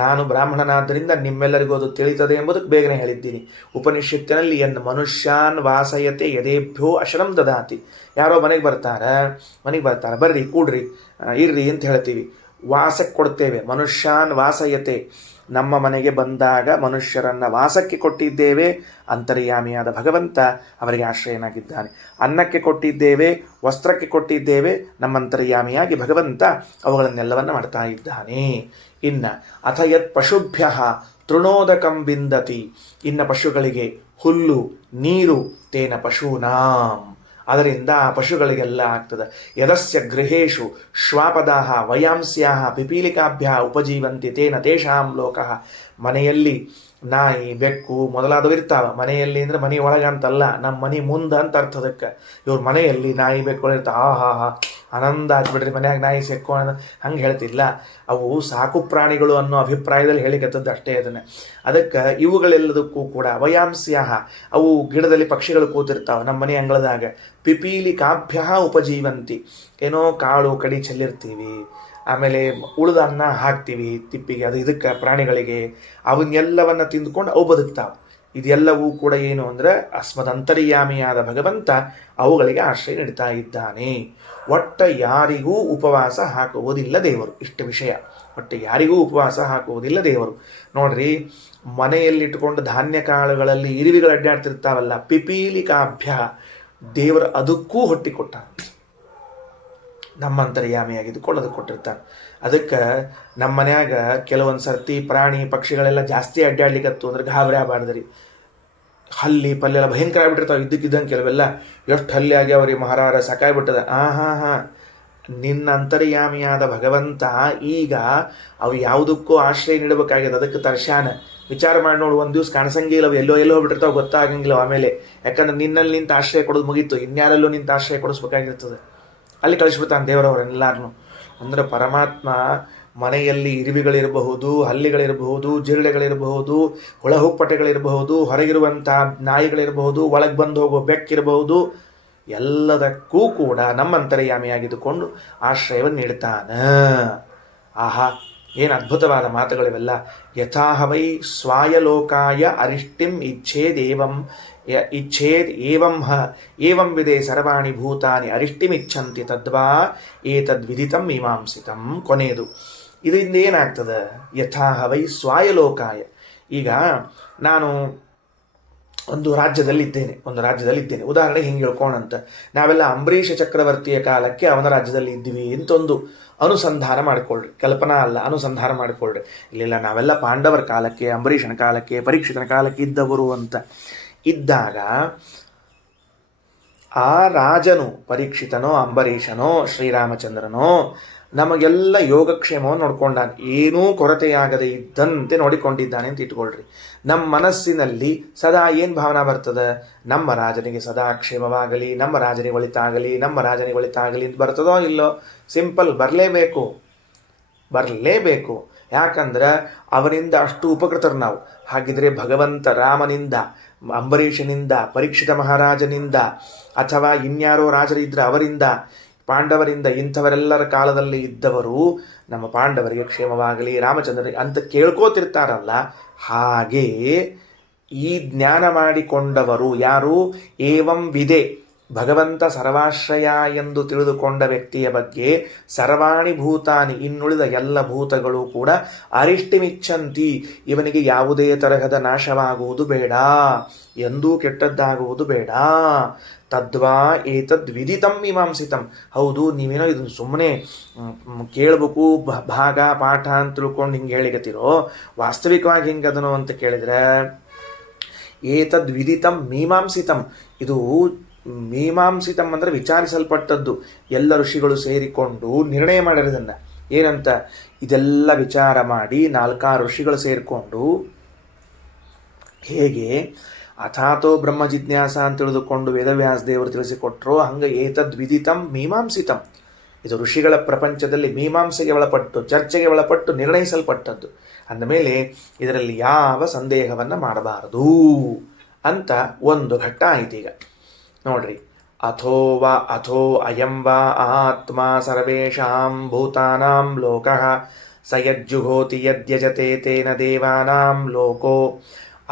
ನಾನು ಬ್ರಾಹ್ಮಣನಾದ್ದರಿಂದ ನಿಮ್ಮೆಲ್ಲರಿಗೂ ಅದು ತಿಳಿತದೆ ಎಂಬುದಕ್ಕೆ ಬೇಗನೆ ಹೇಳಿದ್ದೀನಿ. ಉಪನಿಷತ್ತಿನಲ್ಲಿ ಎನ್ ಮನುಷ್ಯಾನ್ ವಾಸಯತೆ ಯದೇಭ್ಯೋ ಅಶರಂ ದದಾತಿ. ಯಾರೋ ಮನೆಗೆ ಬರ್ತಾರೆ, ಬರ್ರಿ ಕೂಡ್ರಿ ಇರ್ರಿ ಅಂತ ಹೇಳ್ತೀವಿ, ವಾಸಕ್ಕೆ ಕೊಡ್ತೇವೆ. ಮನುಷ್ಯಾನ್ ವಾಸಯತೆ, ನಮ್ಮ ಮನೆಗೆ ಬಂದಾಗ ಮನುಷ್ಯರನ್ನು ವಾಸಕ್ಕೆ ಕೊಟ್ಟಿದ್ದೇವೆ. ಅಂತರ್ಯಾಮಿಯಾದ ಭಗವಂತ ಅವರಿಗೆ ಆಶ್ರಯನಾಗಿದ್ದಾನೆ. ಅನ್ನಕ್ಕೆ ಕೊಟ್ಟಿದ್ದೇವೆ, ವಸ್ತ್ರಕ್ಕೆ ಕೊಟ್ಟಿದ್ದೇವೆ, ನಮ್ಮಂತರ್ಯಾಮಿಯಾಗಿ ಭಗವಂತ ಅವುಗಳನ್ನೆಲ್ಲವನ್ನು ಮಾಡ್ತಾ ಇದ್ದಾನೆ. ಇನ್ನು ಅಥ ಯತ್ ಪಶುಭ್ಯ ತೃಣೋದಕಂ ವಿಂದತಿ, ಇನ್ನು ಪಶುಗಳಿಗೆ ಹುಲ್ಲು ನೀರು, ತೇನ ಪಶೂನಾಂ, ಅದರಿಂದ ಆ ಪಶುಗಳಿಗೆಲ್ಲ ಆಗ್ತದೆ. ಯದಸ್ಯ ಗೃಹೇಶು ಶ್ವಾಪದಾಹ ವಯಾಂಸ್ಯಾಹ ಪಿಪೀಲಿಕಾಭ್ಯ ಉಪಜೀವಂತಿ ತೇನ ತೇಷಾಂ ಲೋಕಃ. ಮನೆಯಲ್ಲಿ ನಾಯಿ ಬೆಕ್ಕು ಮೊದಲಾದವು ಇರ್ತಾವ. ಮನೆಯಲ್ಲಿ ಅಂದರೆ ಮನೆ ಒಳಗೆ ಅಂತಲ್ಲ, ನಮ್ಮ ಮನೆ ಮುಂದೆ ಅಂತ ಅರ್ಥದಕ್ಕೆ. ಇವ್ರ ಮನೆಯಲ್ಲಿ ನಾಯಿ ಬೆಕ್ಕುಗಳು ಇರ್ತಾವೆ. ಹಾ ಆನಂದ ಹಚ್ಬಿಡ್ರಿ ಮನ್ಯಾಗ ನಾಯಿ ಸೆಕ್ಕು ಹಂಗೆ ಹೇಳ್ತಿಲ್ಲ. ಅವು ಸಾಕು ಪ್ರಾಣಿಗಳು ಅನ್ನೋ ಅಭಿಪ್ರಾಯದಲ್ಲಿ ಹೇಳಿಕತ್ತದ್ದು ಅಷ್ಟೇ. ಅದನ್ನು ಅದಕ್ಕೆ ಇವುಗಳೆಲ್ಲದಕ್ಕೂ ಕೂಡ ವಯಾಂಸ್ಯಾಹ, ಅವು ಗಿಡದಲ್ಲಿ ಪಕ್ಷಿಗಳು ಕೂತಿರ್ತಾವೆ ನಮ್ಮ ಮನೆ ಅಂಗಳದಾಗ. ಪಿಪೀಲಿಕಾಭ್ಯ ಉಪಜೀವಂತಿ, ಏನೋ ಕಾಳು ಕಡಿ ಚೆಲ್ಲಿರ್ತೀವಿ, ಆಮೇಲೆ ಉಳಿದ ಅನ್ನ ಹಾಕ್ತೀವಿ ತಿಪ್ಪಿಗೆ, ಅದು ಇದಕ್ಕೆ ಪ್ರಾಣಿಗಳಿಗೆ, ಅವನ್ನೆಲ್ಲವನ್ನು ತಿಂದುಕೊಂಡು ಅವು ಬದುಕ್ತಾವೆ. ಇದೆಲ್ಲವೂ ಕೂಡ ಏನು ಅಂದರೆ ಅಸ್ಮದಂತರ್ಯಾಮಿಯಾದ ಭಗವಂತ ಅವುಗಳಿಗೆ ಆಶ್ರಯ ನೀಡ್ತಾ ಇದ್ದಾನೆ. ಒಟ್ಟ ಯಾರಿಗೂ ಉಪವಾಸ ಹಾಕುವುದಿಲ್ಲ ದೇವರು. ಇಷ್ಟು ವಿಷಯ, ಒಟ್ಟು ಯಾರಿಗೂ ಉಪವಾಸ ಹಾಕುವುದಿಲ್ಲ ದೇವರು. ನೋಡ್ರಿ, ಮನೆಯಲ್ಲಿಟ್ಟುಕೊಂಡು ಧಾನ್ಯ ಕಾಳುಗಳಲ್ಲಿ ಇರುವಿಗಳು ಅಡ್ಡಾಡ್ತಿರ್ತಾವಲ್ಲ, ಪಿಪೀಲಿಕಾಭ್ಯ, ದೇವರು ಅದಕ್ಕೂ ಹೊಟ್ಟಿ ಕೊಟ್ಟ. ನಮ್ಮ ಅಂತರ್ಯಾಮಿಯಾಗಿದ್ದುಕೊಂಡು ಅದಕ್ಕೆ ಕೊಟ್ಟಿರ್ತಾನೆ. ಅದಕ್ಕೆ ನಮ್ಮ ಮನ್ಯಾಗ ಕೆಲವೊಂದು ಸರ್ತಿ ಪ್ರಾಣಿ ಪಕ್ಷಿಗಳೆಲ್ಲ ಜಾಸ್ತಿ ಅಡ್ಡಾಡ್ಲಿಕ್ಕತ್ತು ಅಂದ್ರೆ ಗಾಬರಿ ಆಗಬಾರ್ದ್ರಿ. ಹಲ್ಲಿ ಪಲ್ಲೆಲ್ಲ ಭಯಂಕರ ಆಗ್ಬಿಟ್ಟಿರ್ತಾವೆ ಇದ್ದಕ್ಕಿದ್ದಂಗೆ. ಕೆಲವೆಲ್ಲ ಎಷ್ಟು ಹಲ್ಲಿ ಆಗ್ಯಾವ್ರಿ ಮಹಾರಾರ, ಸಾಕಾಗ್ಬಿಟ್ಟದ. ನಿನ್ನ ಅಂತರ್ಯಾಮಿಯಾದ ಭಗವಂತ ಈಗ ಅವು ಯಾವುದಕ್ಕೂ ಆಶ್ರಯ ನೀಡಬೇಕಾಗ್ಯದ. ಅದಕ್ಕೆ ತರ್ಶಾನ ವಿಚಾರ ಮಾಡಿ ನೋಡು, ಒಂದು ದಿವ್ಸ ಕಾಣಿಸಂಗಿಲ್ಲ, ಅವು ಎಲ್ಲೋ ಹೋಗ್ಬಿಟ್ಟಿರ್ತಾವೆ, ಗೊತ್ತಾಗಂಗಿಲ್ಲ ಆಮೇಲೆ. ಯಾಕಂದ್ರೆ ನಿನ್ನಲ್ಲಿ ನಿಂತು ಆಶ್ರಯ ಕೊಡೋದು ಮುಗೀತು, ಇನ್ಯಾರೆಲ್ಲೋ ನಿಂತು ಆಶ್ರಯ ಕೊಡಿಸ್ಬೇಕಾಗಿರ್ತದೆ. ಅಲ್ಲಿ ಕಳಿಸ್ಬಿಡ್ತಾನೆ ದೇವರವರೆಲ್ಲರನ್ನು. ಅಂದರೆ ಪರಮಾತ್ಮ ಮನೆಯಲ್ಲಿ ಇರುವಿಗಳಿರಬಹುದು, ಹಲ್ಲಿಗಳಿರಬಹುದು, ಜಿರಳೆಗಳಿರಬಹುದು, ಹುಳಹುಪ್ಪಟೆಗಳಿರಬಹುದು, ಹೊರಗಿರುವಂಥ ನಾಯಿಗಳಿರಬಹುದು, ಒಳಗೆ ಬಂದು ಹೋಗೋ ಬೆಕ್ಕಿರಬಹುದು, ಎಲ್ಲದಕ್ಕೂ ಕೂಡ ನಮ್ಮಂತರ್ಯಾಮಿಯಾಗಿದ್ದುಕೊಂಡು ಆಶ್ರಯವನ್ನು ನೀಡ್ತಾನ. ಆಹಾ, ಏನು ಅದ್ಭುತವಾದ ಮಾತುಗಳಿವೆಲ್ಲ. ಯಥಾಹವೈ ಸ್ವಾಯಲೋಕಾಯ ಅರಿಷ್ಟಿಂ ಇಚ್ಛೇದ್ ಏವಂ ವಿಧೇ ಸರ್ವಾಣಿ ಭೂತಾನಿ ಅರಿಷ್ಟಿಮಿಚ್ಛಂತಿ ತದ್ವಾ ಏತದ್ವಿದಿತಂ ಮೀಮಾಂಸಿತಂ. ಕೊನೆಯದು ಇದರಿಂದ ಏನಾಗ್ತದೆ? ಯಥಾಹವೈ ಸ್ವಾಯಲೋಕಾಯ. ಈಗ ನಾನು ಒಂದು ರಾಜ್ಯದಲ್ಲಿದ್ದೇನೆ, ಉದಾಹರಣೆಗೆ ಹಿಂಗೆ ಹೇಳ್ಕೋಣಂತ, ನಾವೆಲ್ಲ ಅಂಬರೀಷ ಚಕ್ರವರ್ತಿಯ ಕಾಲಕ್ಕೆ ಅವನ ರಾಜ್ಯದಲ್ಲಿ ಇದ್ವಿ ಅಂತ ಒಂದು ಅನುಸಂಧಾನ ಮಾಡಿಕೊಳ್ಳ್ರಿ. ಕಲ್ಪನಾ ಅಲ್ಲ, ಅನುಸಂಧಾನ ಮಾಡಿಕೊಳ್ಳ್ರಿ. ಇಲ್ಲ, ನಾವೆಲ್ಲ ಪಾಂಡವರ ಕಾಲಕ್ಕೆ, ಅಂಬರೀಷನ ಕಾಲಕ್ಕೆ, ಪರೀಕ್ಷಿತನ ಕಾಲಕ್ಕೆ ಇದ್ದವರು ಅಂತ ಇದ್ದಾಗ, ಆ ರಾಜನು ಪರೀಕ್ಷಿತನೋ ಅಂಬರೀಷನೋ ಶ್ರೀರಾಮಚಂದ್ರನೋ ನಮಗೆಲ್ಲ ಯೋಗಕ್ಷೇಮವನ್ನು ನೋಡ್ಕೊಂಡಾನೆ. ಏನೂ ಕೊರತೆಯಾಗದೆ ಇದ್ದಂತೆ ನೋಡಿಕೊಂಡಿದ್ದಾನೆ ಅಂತ ಇಟ್ಕೊಳ್ರಿ. ನಮ್ಮ ಮನಸ್ಸಿನಲ್ಲಿ ಸದಾ ಏನು ಭಾವನಾ ಬರ್ತದೆ? ನಮ್ಮ ರಾಜನಿಗೆ ಸದಾ ಕ್ಷೇಮವಾಗಲಿ, ನಮ್ಮ ರಾಜನಿಗೆ ಒಳಿತಾಗಲಿ ಅಂತ ಬರ್ತದೋ ಇಲ್ಲೋ? ಸಿಂಪಲ್, ಬರಲೇಬೇಕು. ಯಾಕಂದ್ರೆ ಅವನಿಂದ ಅಷ್ಟು ಉಪಕೃತರು ನಾವು. ಹಾಗಿದ್ರೆ ಭಗವಂತ ರಾಮನಿಂದ, ಅಂಬರೀಷನಿಂದ, ಪರೀಕ್ಷಿತ ಮಹಾರಾಜನಿಂದ, ಅಥವಾ ಇನ್ಯಾರೋ ರಾಜರಿದ್ರೆ ಅವರಿಂದ, ಪಾಂಡವರಿಂದ, ಇಂಥವರೆಲ್ಲರ ಕಾಲದಲ್ಲಿ ಇದ್ದವರು ನಮ್ಮ ಪಾಂಡವರಿಗೆ ಕ್ಷೇಮವಾಗಲಿ, ರಾಮಚಂದ್ರನಿಗೆ ಅಂತ ಕೇಳ್ಕೋತಿರ್ತಾರಲ್ಲ, ಹಾಗೇ ಈ ಜ್ಞಾನ ಮಾಡಿಕೊಂಡವರು ಯಾರು? ಏವಂ ವಿಧೆ, ಭಗವಂತ ಸರ್ವಾಶ್ರಯ ಎಂದು ತಿಳಿದುಕೊಂಡ ವ್ಯಕ್ತಿಯ ಬಗ್ಗೆ ಸರ್ವಾಣಿ ಭೂತಾನಿ, ಇನ್ನುಳಿದ ಎಲ್ಲ ಭೂತಗಳು ಕೂಡ ಅರಿಷ್ಟಿಮಿಚ್ಛಂತಿ, ಇವನಿಗೆ ಯಾವುದೇ ತರಹದ ನಾಶವಾಗುವುದು ಬೇಡ, ಎಂದೂ ಕೆಟ್ಟದ್ದಾಗುವುದು ಬೇಡ. ತದ್ವಾ ಏತದ್ ವಿದಿತಂ ಮೀಮಾಂಸಿತಂ. ಹೌದು, ನೀವೇನೋ ಇದನ್ನು ಸುಮ್ಮನೆ ಕೇಳಬೇಕು, ಭಾಗ ಪಾಠ ಅಂತ ತಿಳ್ಕೊಂಡು ಹಿಂಗೆ ಹೇಳಿಕತ್ತಿರೋ, ವಾಸ್ತವಿಕವಾಗಿ ಹಿಂಗದನೋ ಅಂತ ಕೇಳಿದರೆ, ಏತದ್ ವಿದಿತಂ ಮೀಮಾಂಸಿತಂ, ಇದು ಮೀಮಾಂಸಿತಂ ಅಂದರೆ ವಿಚಾರಿಸಲ್ಪಟ್ಟದ್ದು. ಎಲ್ಲ ಋಷಿಗಳು ಸೇರಿಕೊಂಡು ನಿರ್ಣಯ ಮಾಡಿರೋದನ್ನು. ಏನಂತ? ಇದೆಲ್ಲ ವಿಚಾರ ಮಾಡಿ 4 ಋಷಿಗಳು ಸೇರಿಕೊಂಡು ಹೇಗೆ ಅಥಾತೋ ಬ್ರಹ್ಮ ಜಿಜ್ಞಾಸ ಅಂತ ತಿಳಿದುಕೊಂಡು ವೇದವ್ಯಾಸ ದೇವರು ತಿಳಿಸಿಕೊಟ್ರೋ, ಹಂಗೆ ಏತದ್ವಿದಿತಂ ಮೀಮಾಂಸಿತಂ. ಇದು ಋಷಿಗಳ ಪ್ರಪಂಚದಲ್ಲಿ ಮೀಮಾಂಸೆಗೆ ಒಳಪಟ್ಟು, ಚರ್ಚೆಗೆ ಒಳಪಟ್ಟು ನಿರ್ಣಯಿಸಲ್ಪಟ್ಟದ್ದು. ಅಂದಮೇಲೆ ಇದರಲ್ಲಿ ಯಾವ ಸಂದೇಹವನ್ನು ಮಾಡಬಾರದು ಅಂತ ಒಂದು ಘಟ್ಟ ಆಯ್ತು. ಈಗ ನೋಡ್ರಿ, ಅಥೋ ಅಯಂ ವಾ ಆತ್ಮ ಸರ್ವೇಷಾಂ ಭೂತಾನಾಂ ಲೋಕಃ ಸ ಯಜ್ಜುಹೋತಿ ಯದ್ಯಜತೆ ತೇನ ದೇವಾನಾಂ ಲೋಕೋ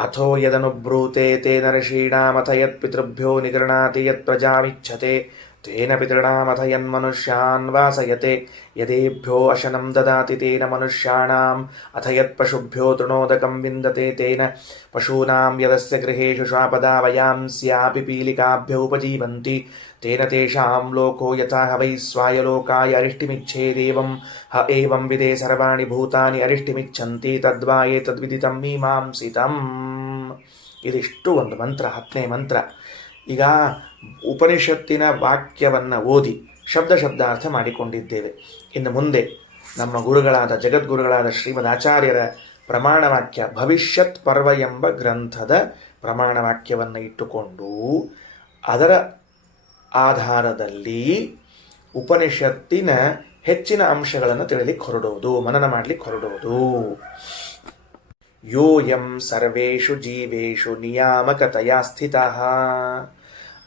ಅಥೋ ಯದನುಬ್ರೂತೆ ತೇನ ಋಷೀಣಾಮಥ ಯತ್ ಪಿತೃಭ್ಯೋ ನಿಗೃಣಾತಿ ಯತ್ ಪ್ರಜಾಮಿಚ್ಛತೆ ತೇನ ಪಿತॄಣಾಮಥ ಯನ್ಮನುಷ್ಯಾನ್ ವಾಸಯತೆ ಯದೇಭ್ಯೋ ಅಶನಂ ದದಾತಿ ತೇನ ಮನುಷ್ಯಾಣಾಂ ಅಥ ಯತ್ಪಶುಭ್ಯೋ ತೃಣೋದಕಂ ವಿಂದತೆ ತೇನ ಪಶೂನಾಂ ಯದಸ್ಯ ಗೃಹೇಷು ಶ್ವಾಪದಾ ವಯಾಂಸ್ಯಾಪಿ ಪೀಲಿಕಾಭ್ಯ ಉಪಜೀವಂತಿ ತೇನ ತೇಷಾಂ ಲೋಕೋ ಯಥಾ ಹ ವೈ ಸ್ವಾಯಲೋಕಾಯ ಅರಿಷ್ಟಿಮಿಚ್ಛೇದೇವಂ ಹ ಏವಂ ವಿದೇ ಸರ್ವಾಣಿ ಭೂತಾನಿ ಅರಿಷ್ಟಿಮಿಚ್ಛಂತಿ ತದ್ವಾ ಏತದ್ವಿದಿತಂ ಮೀಮಾಂಸಿತಂ. ಇದಿಷ್ಟು ಒಂದು ಮಂತ್ರ, 10ನೇ ಮಂತ್ರ. ಈಗ ಉಪನಿಷತ್ತಿನ ವಾಕ್ಯವನ್ನು ಓದಿ ಶಬ್ದಾರ್ಥ ಮಾಡಿಕೊಂಡಿದ್ದೇವೆ. ಇನ್ನು ಮುಂದೆ ನಮ್ಮ ಗುರುಗಳಾದ ಜಗದ್ಗುರುಗಳಾದ ಶ್ರೀಮದ್ ಆಚಾರ್ಯರ ಪ್ರಮಾಣ ವಾಕ್ಯ ಭವಿಷ್ಯತ್ ಪರ್ವ ಎಂಬ ಗ್ರಂಥದ ಪ್ರಮಾಣ ವಾಕ್ಯವನ್ನು ಇಟ್ಟುಕೊಂಡು ಅದರ ಆಧಾರದಲ್ಲಿ ಉಪನಿಷತ್ತಿನ ಹೆಚ್ಚಿನ ಅಂಶಗಳನ್ನು ತಿಳಿಲಿಕ್ಕೆ ಹೊರಡೋದು, ಮನನ ಮಾಡಲಿಕ್ಕೆ ಹೊರಡೋದು. ಯೋಯಂ ಸರ್ವೇಷು ಜೀವೇಷು ನಿಯಾಮಕತೆಯ ಸ್ಥಿತಃ.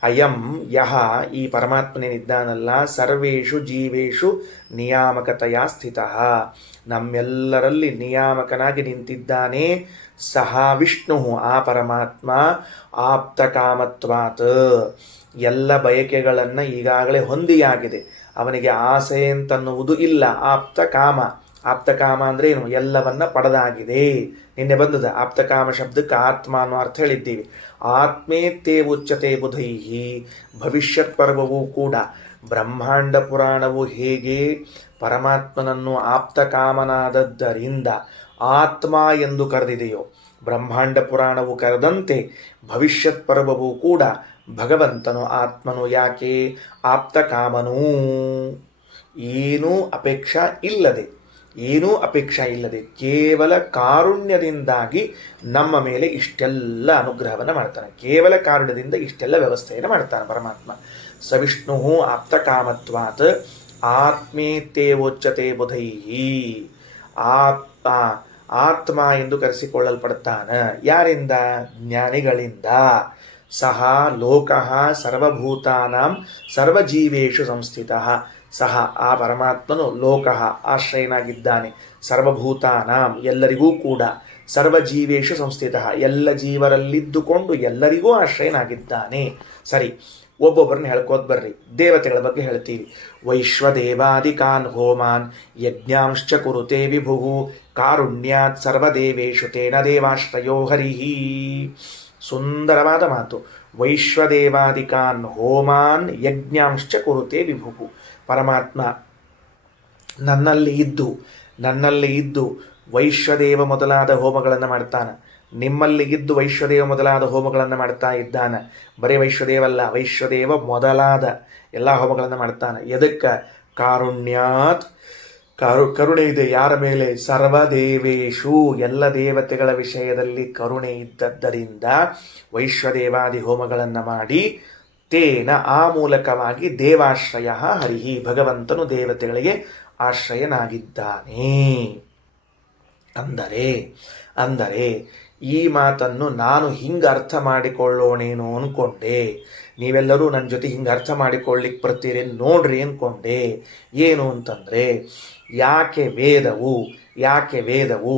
ಅಯಂ ಯಹ, ಈ ಪರಮಾತ್ಮನೇನಿದ್ದಾನಲ್ಲ, ಸರ್ವೇಷು ಜೀವೇಷು ನಿಯಾಮಕತೆಯ ಸ್ಥಿತಃ, ನಮ್ಮೆಲ್ಲರಲ್ಲಿ ನಿಯಾಮಕನಾಗಿ ನಿಂತಿದ್ದಾನೆ. ಸಹ ವಿಷ್ಣು, ಆ ಪರಮಾತ್ಮ, ಆಪ್ತಕಾಮತ್ವಾತ್, ಎಲ್ಲ ಬಯಕೆಗಳನ್ನು ಈಗಾಗಲೇ ಹೊಂದಿಯಾಗಿದೆ, ಅವನಿಗೆ ಆಸೆ ಅಂತನ್ನುವುದು ಇಲ್ಲ. ಆಪ್ತಕಾಮ ಅಂದ್ರೆ ಏನು? ಎಲ್ಲವನ್ನ ಪಡೆದಾಗಿದೆ. ನಿನ್ನೆ ಬಂದದ ಆಪ್ತಕಾಮ ಶಬ್ದಕ್ಕೆ ಆತ್ಮ ಅನ್ನೋ ಅರ್ಥ ಹೇಳಿದ್ದೀವಿ. ಆತ್ಮೇತ್ತೇ ಉಚ್ಯತೆ ಬುಧೈಹಿ. ಭವಿಷ್ಯತ್ ಪರ್ವವೂ ಕೂಡ ಬ್ರಹ್ಮಾಂಡ ಪುರಾಣವು ಹೇಗೆ ಪರಮಾತ್ಮನನ್ನು ಆಪ್ತಕಾಮನಾದದ್ದರಿಂದ ಆತ್ಮ ಎಂದು ಕರೆದಿದೆಯೋ, ಬ್ರಹ್ಮಾಂಡ ಪುರಾಣವು ಕರೆದಂತೆ ಭವಿಷ್ಯತ್ ಪರ್ವವೂ ಕೂಡ ಭಗವಂತನು ಆತ್ಮನು. ಯಾಕೆ? ಆಪ್ತಕಾಮನೂ, ಏನೂ ಅಪೇಕ್ಷಾ ಇಲ್ಲದೆ ಕೇವಲ ಕಾರುಣ್ಯದಿಂದಾಗಿ ನಮ್ಮ ಮೇಲೆ ಇಷ್ಟೆಲ್ಲ ಅನುಗ್ರಹವನ್ನು ಮಾಡ್ತಾನೆ. ಕೇವಲ ಕಾರುಣ್ಯದಿಂದ ಇಷ್ಟೆಲ್ಲ ವ್ಯವಸ್ಥೆಯನ್ನು ಮಾಡ್ತಾನೆ ಪರಮಾತ್ಮ. ಸವಿಷ್ಣು ಆಪ್ತಕಾಮತ್ವಾತ್ ಆತ್ಮೇತ್ತೇವೋಚ್ಯತೆ ಬುಧೈಹಿ. ಆತ್ಮ ಎಂದು ಕರೆಸಿಕೊಳ್ಳಲ್ಪಡ್ತಾನ. ಯಾರಿಂದ? ಜ್ಞಾನಿಗಳಿಂದ. ಸಹ ಲೋಕಃ ಸರ್ವಭೂತಾನಾಂ ಸರ್ವಜೀವೇಷು ಸಂಸ್ಥಿತಃ. ಸಹ, ಆ ಪರಮಾತ್ಮನು ಲೋಕಃ ಆಶ್ರಯನಾಗಿದ್ದಾನೆ, ಸರ್ವಭೂತಾನಾಂ ಎಲ್ಲರಿಗೂ ಕೂಡ, ಸರ್ವಜೀವೇಷು ಸಂಸ್ಥಿತಃ ಎಲ್ಲ ಜೀವರಲ್ಲಿದ್ದುಕೊಂಡು ಎಲ್ಲರಿಗೂ ಆಶ್ರಯನಾಗಿದ್ದಾನೆ. ಸರಿ, ಒಬ್ಬೊಬ್ಬರನ್ನ ಹೇಳ್ಕೋದ್ ಬರ್ರಿ. ದೇವತೆಗಳ ಬಗ್ಗೆ ಹೇಳ್ತೀವಿ. ವೈಶ್ವದೇವಾದಿಕಾನ್ ಹೋಮಾನ್ ಯಜ್ಞಾಂಶ್ಚ ಕುರುತೆ ವಿಭುಃ ಕಾರುಣ್ಯಾತ್ ಸರ್ವದೇವೇಷು ತೇನ ದೇವಾಶ್ರಯೋ ಹರಿಹಿ. ಸುಂದರವಾದ ಮಾತು. ವೈಶ್ವದೇವಾದಿಕಾನ್ ಹೋಮಾನ್ ಯಜ್ಞಾಂಶ್ಚ ಕುರುತೆ ವಿಭುಃ. ಪರಮಾತ್ಮ ನನ್ನಲ್ಲಿ ಇದ್ದು ವೈಶ್ವದೇವ ಮೊದಲಾದ ಹೋಮಗಳನ್ನು ಮಾಡ್ತಾನೆ. ನಿಮ್ಮಲ್ಲಿ ಇದ್ದು ವೈಶ್ವದೇವ ಮೊದಲಾದ ಹೋಮಗಳನ್ನು ಮಾಡ್ತಾ ಇದ್ದಾನೆ. ಬರೀ ವೈಶ್ವದೇವಲ್ಲ, ವೈಶ್ವದೇವ ಮೊದಲಾದ ಎಲ್ಲ ಹೋಮಗಳನ್ನು ಮಾಡ್ತಾನೆ. ಎದಕ್ಕ? ಕಾರುಣ್ಯಾತ್, ಕರುಣೆ ಇದೆ ಯಾರ ಮೇಲೆ? ಸರ್ವದೇವೇಶು, ಎಲ್ಲ ದೇವತೆಗಳ ವಿಷಯದಲ್ಲಿ ಕರುಣೆ ಇದ್ದದ್ದರಿಂದ ವೈಶ್ವದೇವಾದಿ ಹೋಮಗಳನ್ನು ಮಾಡಿ ತೇನ, ಆ ಮೂಲಕವಾಗಿ ದೇವಾಶ್ರಯ ಹರಿಹಿ, ಭಗವಂತನು ದೇವತೆಗಳಿಗೆ ಆಶ್ರಯನಾಗಿದ್ದಾನೆ. ಅಂದರೆ ಈ ಮಾತನ್ನು ನಾನು ಹಿಂಗೆ ಅರ್ಥ ಮಾಡಿಕೊಳ್ಳೋಣೇನು ಅನ್ಕೊಂಡೆ. ನೀವೆಲ್ಲರೂ ನನ್ನ ಜೊತೆ ಹಿಂಗೆ ಅರ್ಥ ಮಾಡಿಕೊಳ್ಳಿಕ್ಕೆ ಬರ್ತೀರಿ ನೋಡ್ರಿ ಅನ್ಕೊಂಡೆ. ಏನು ಅಂತಂದರೆ, ಯಾಕೆ ವೇದವು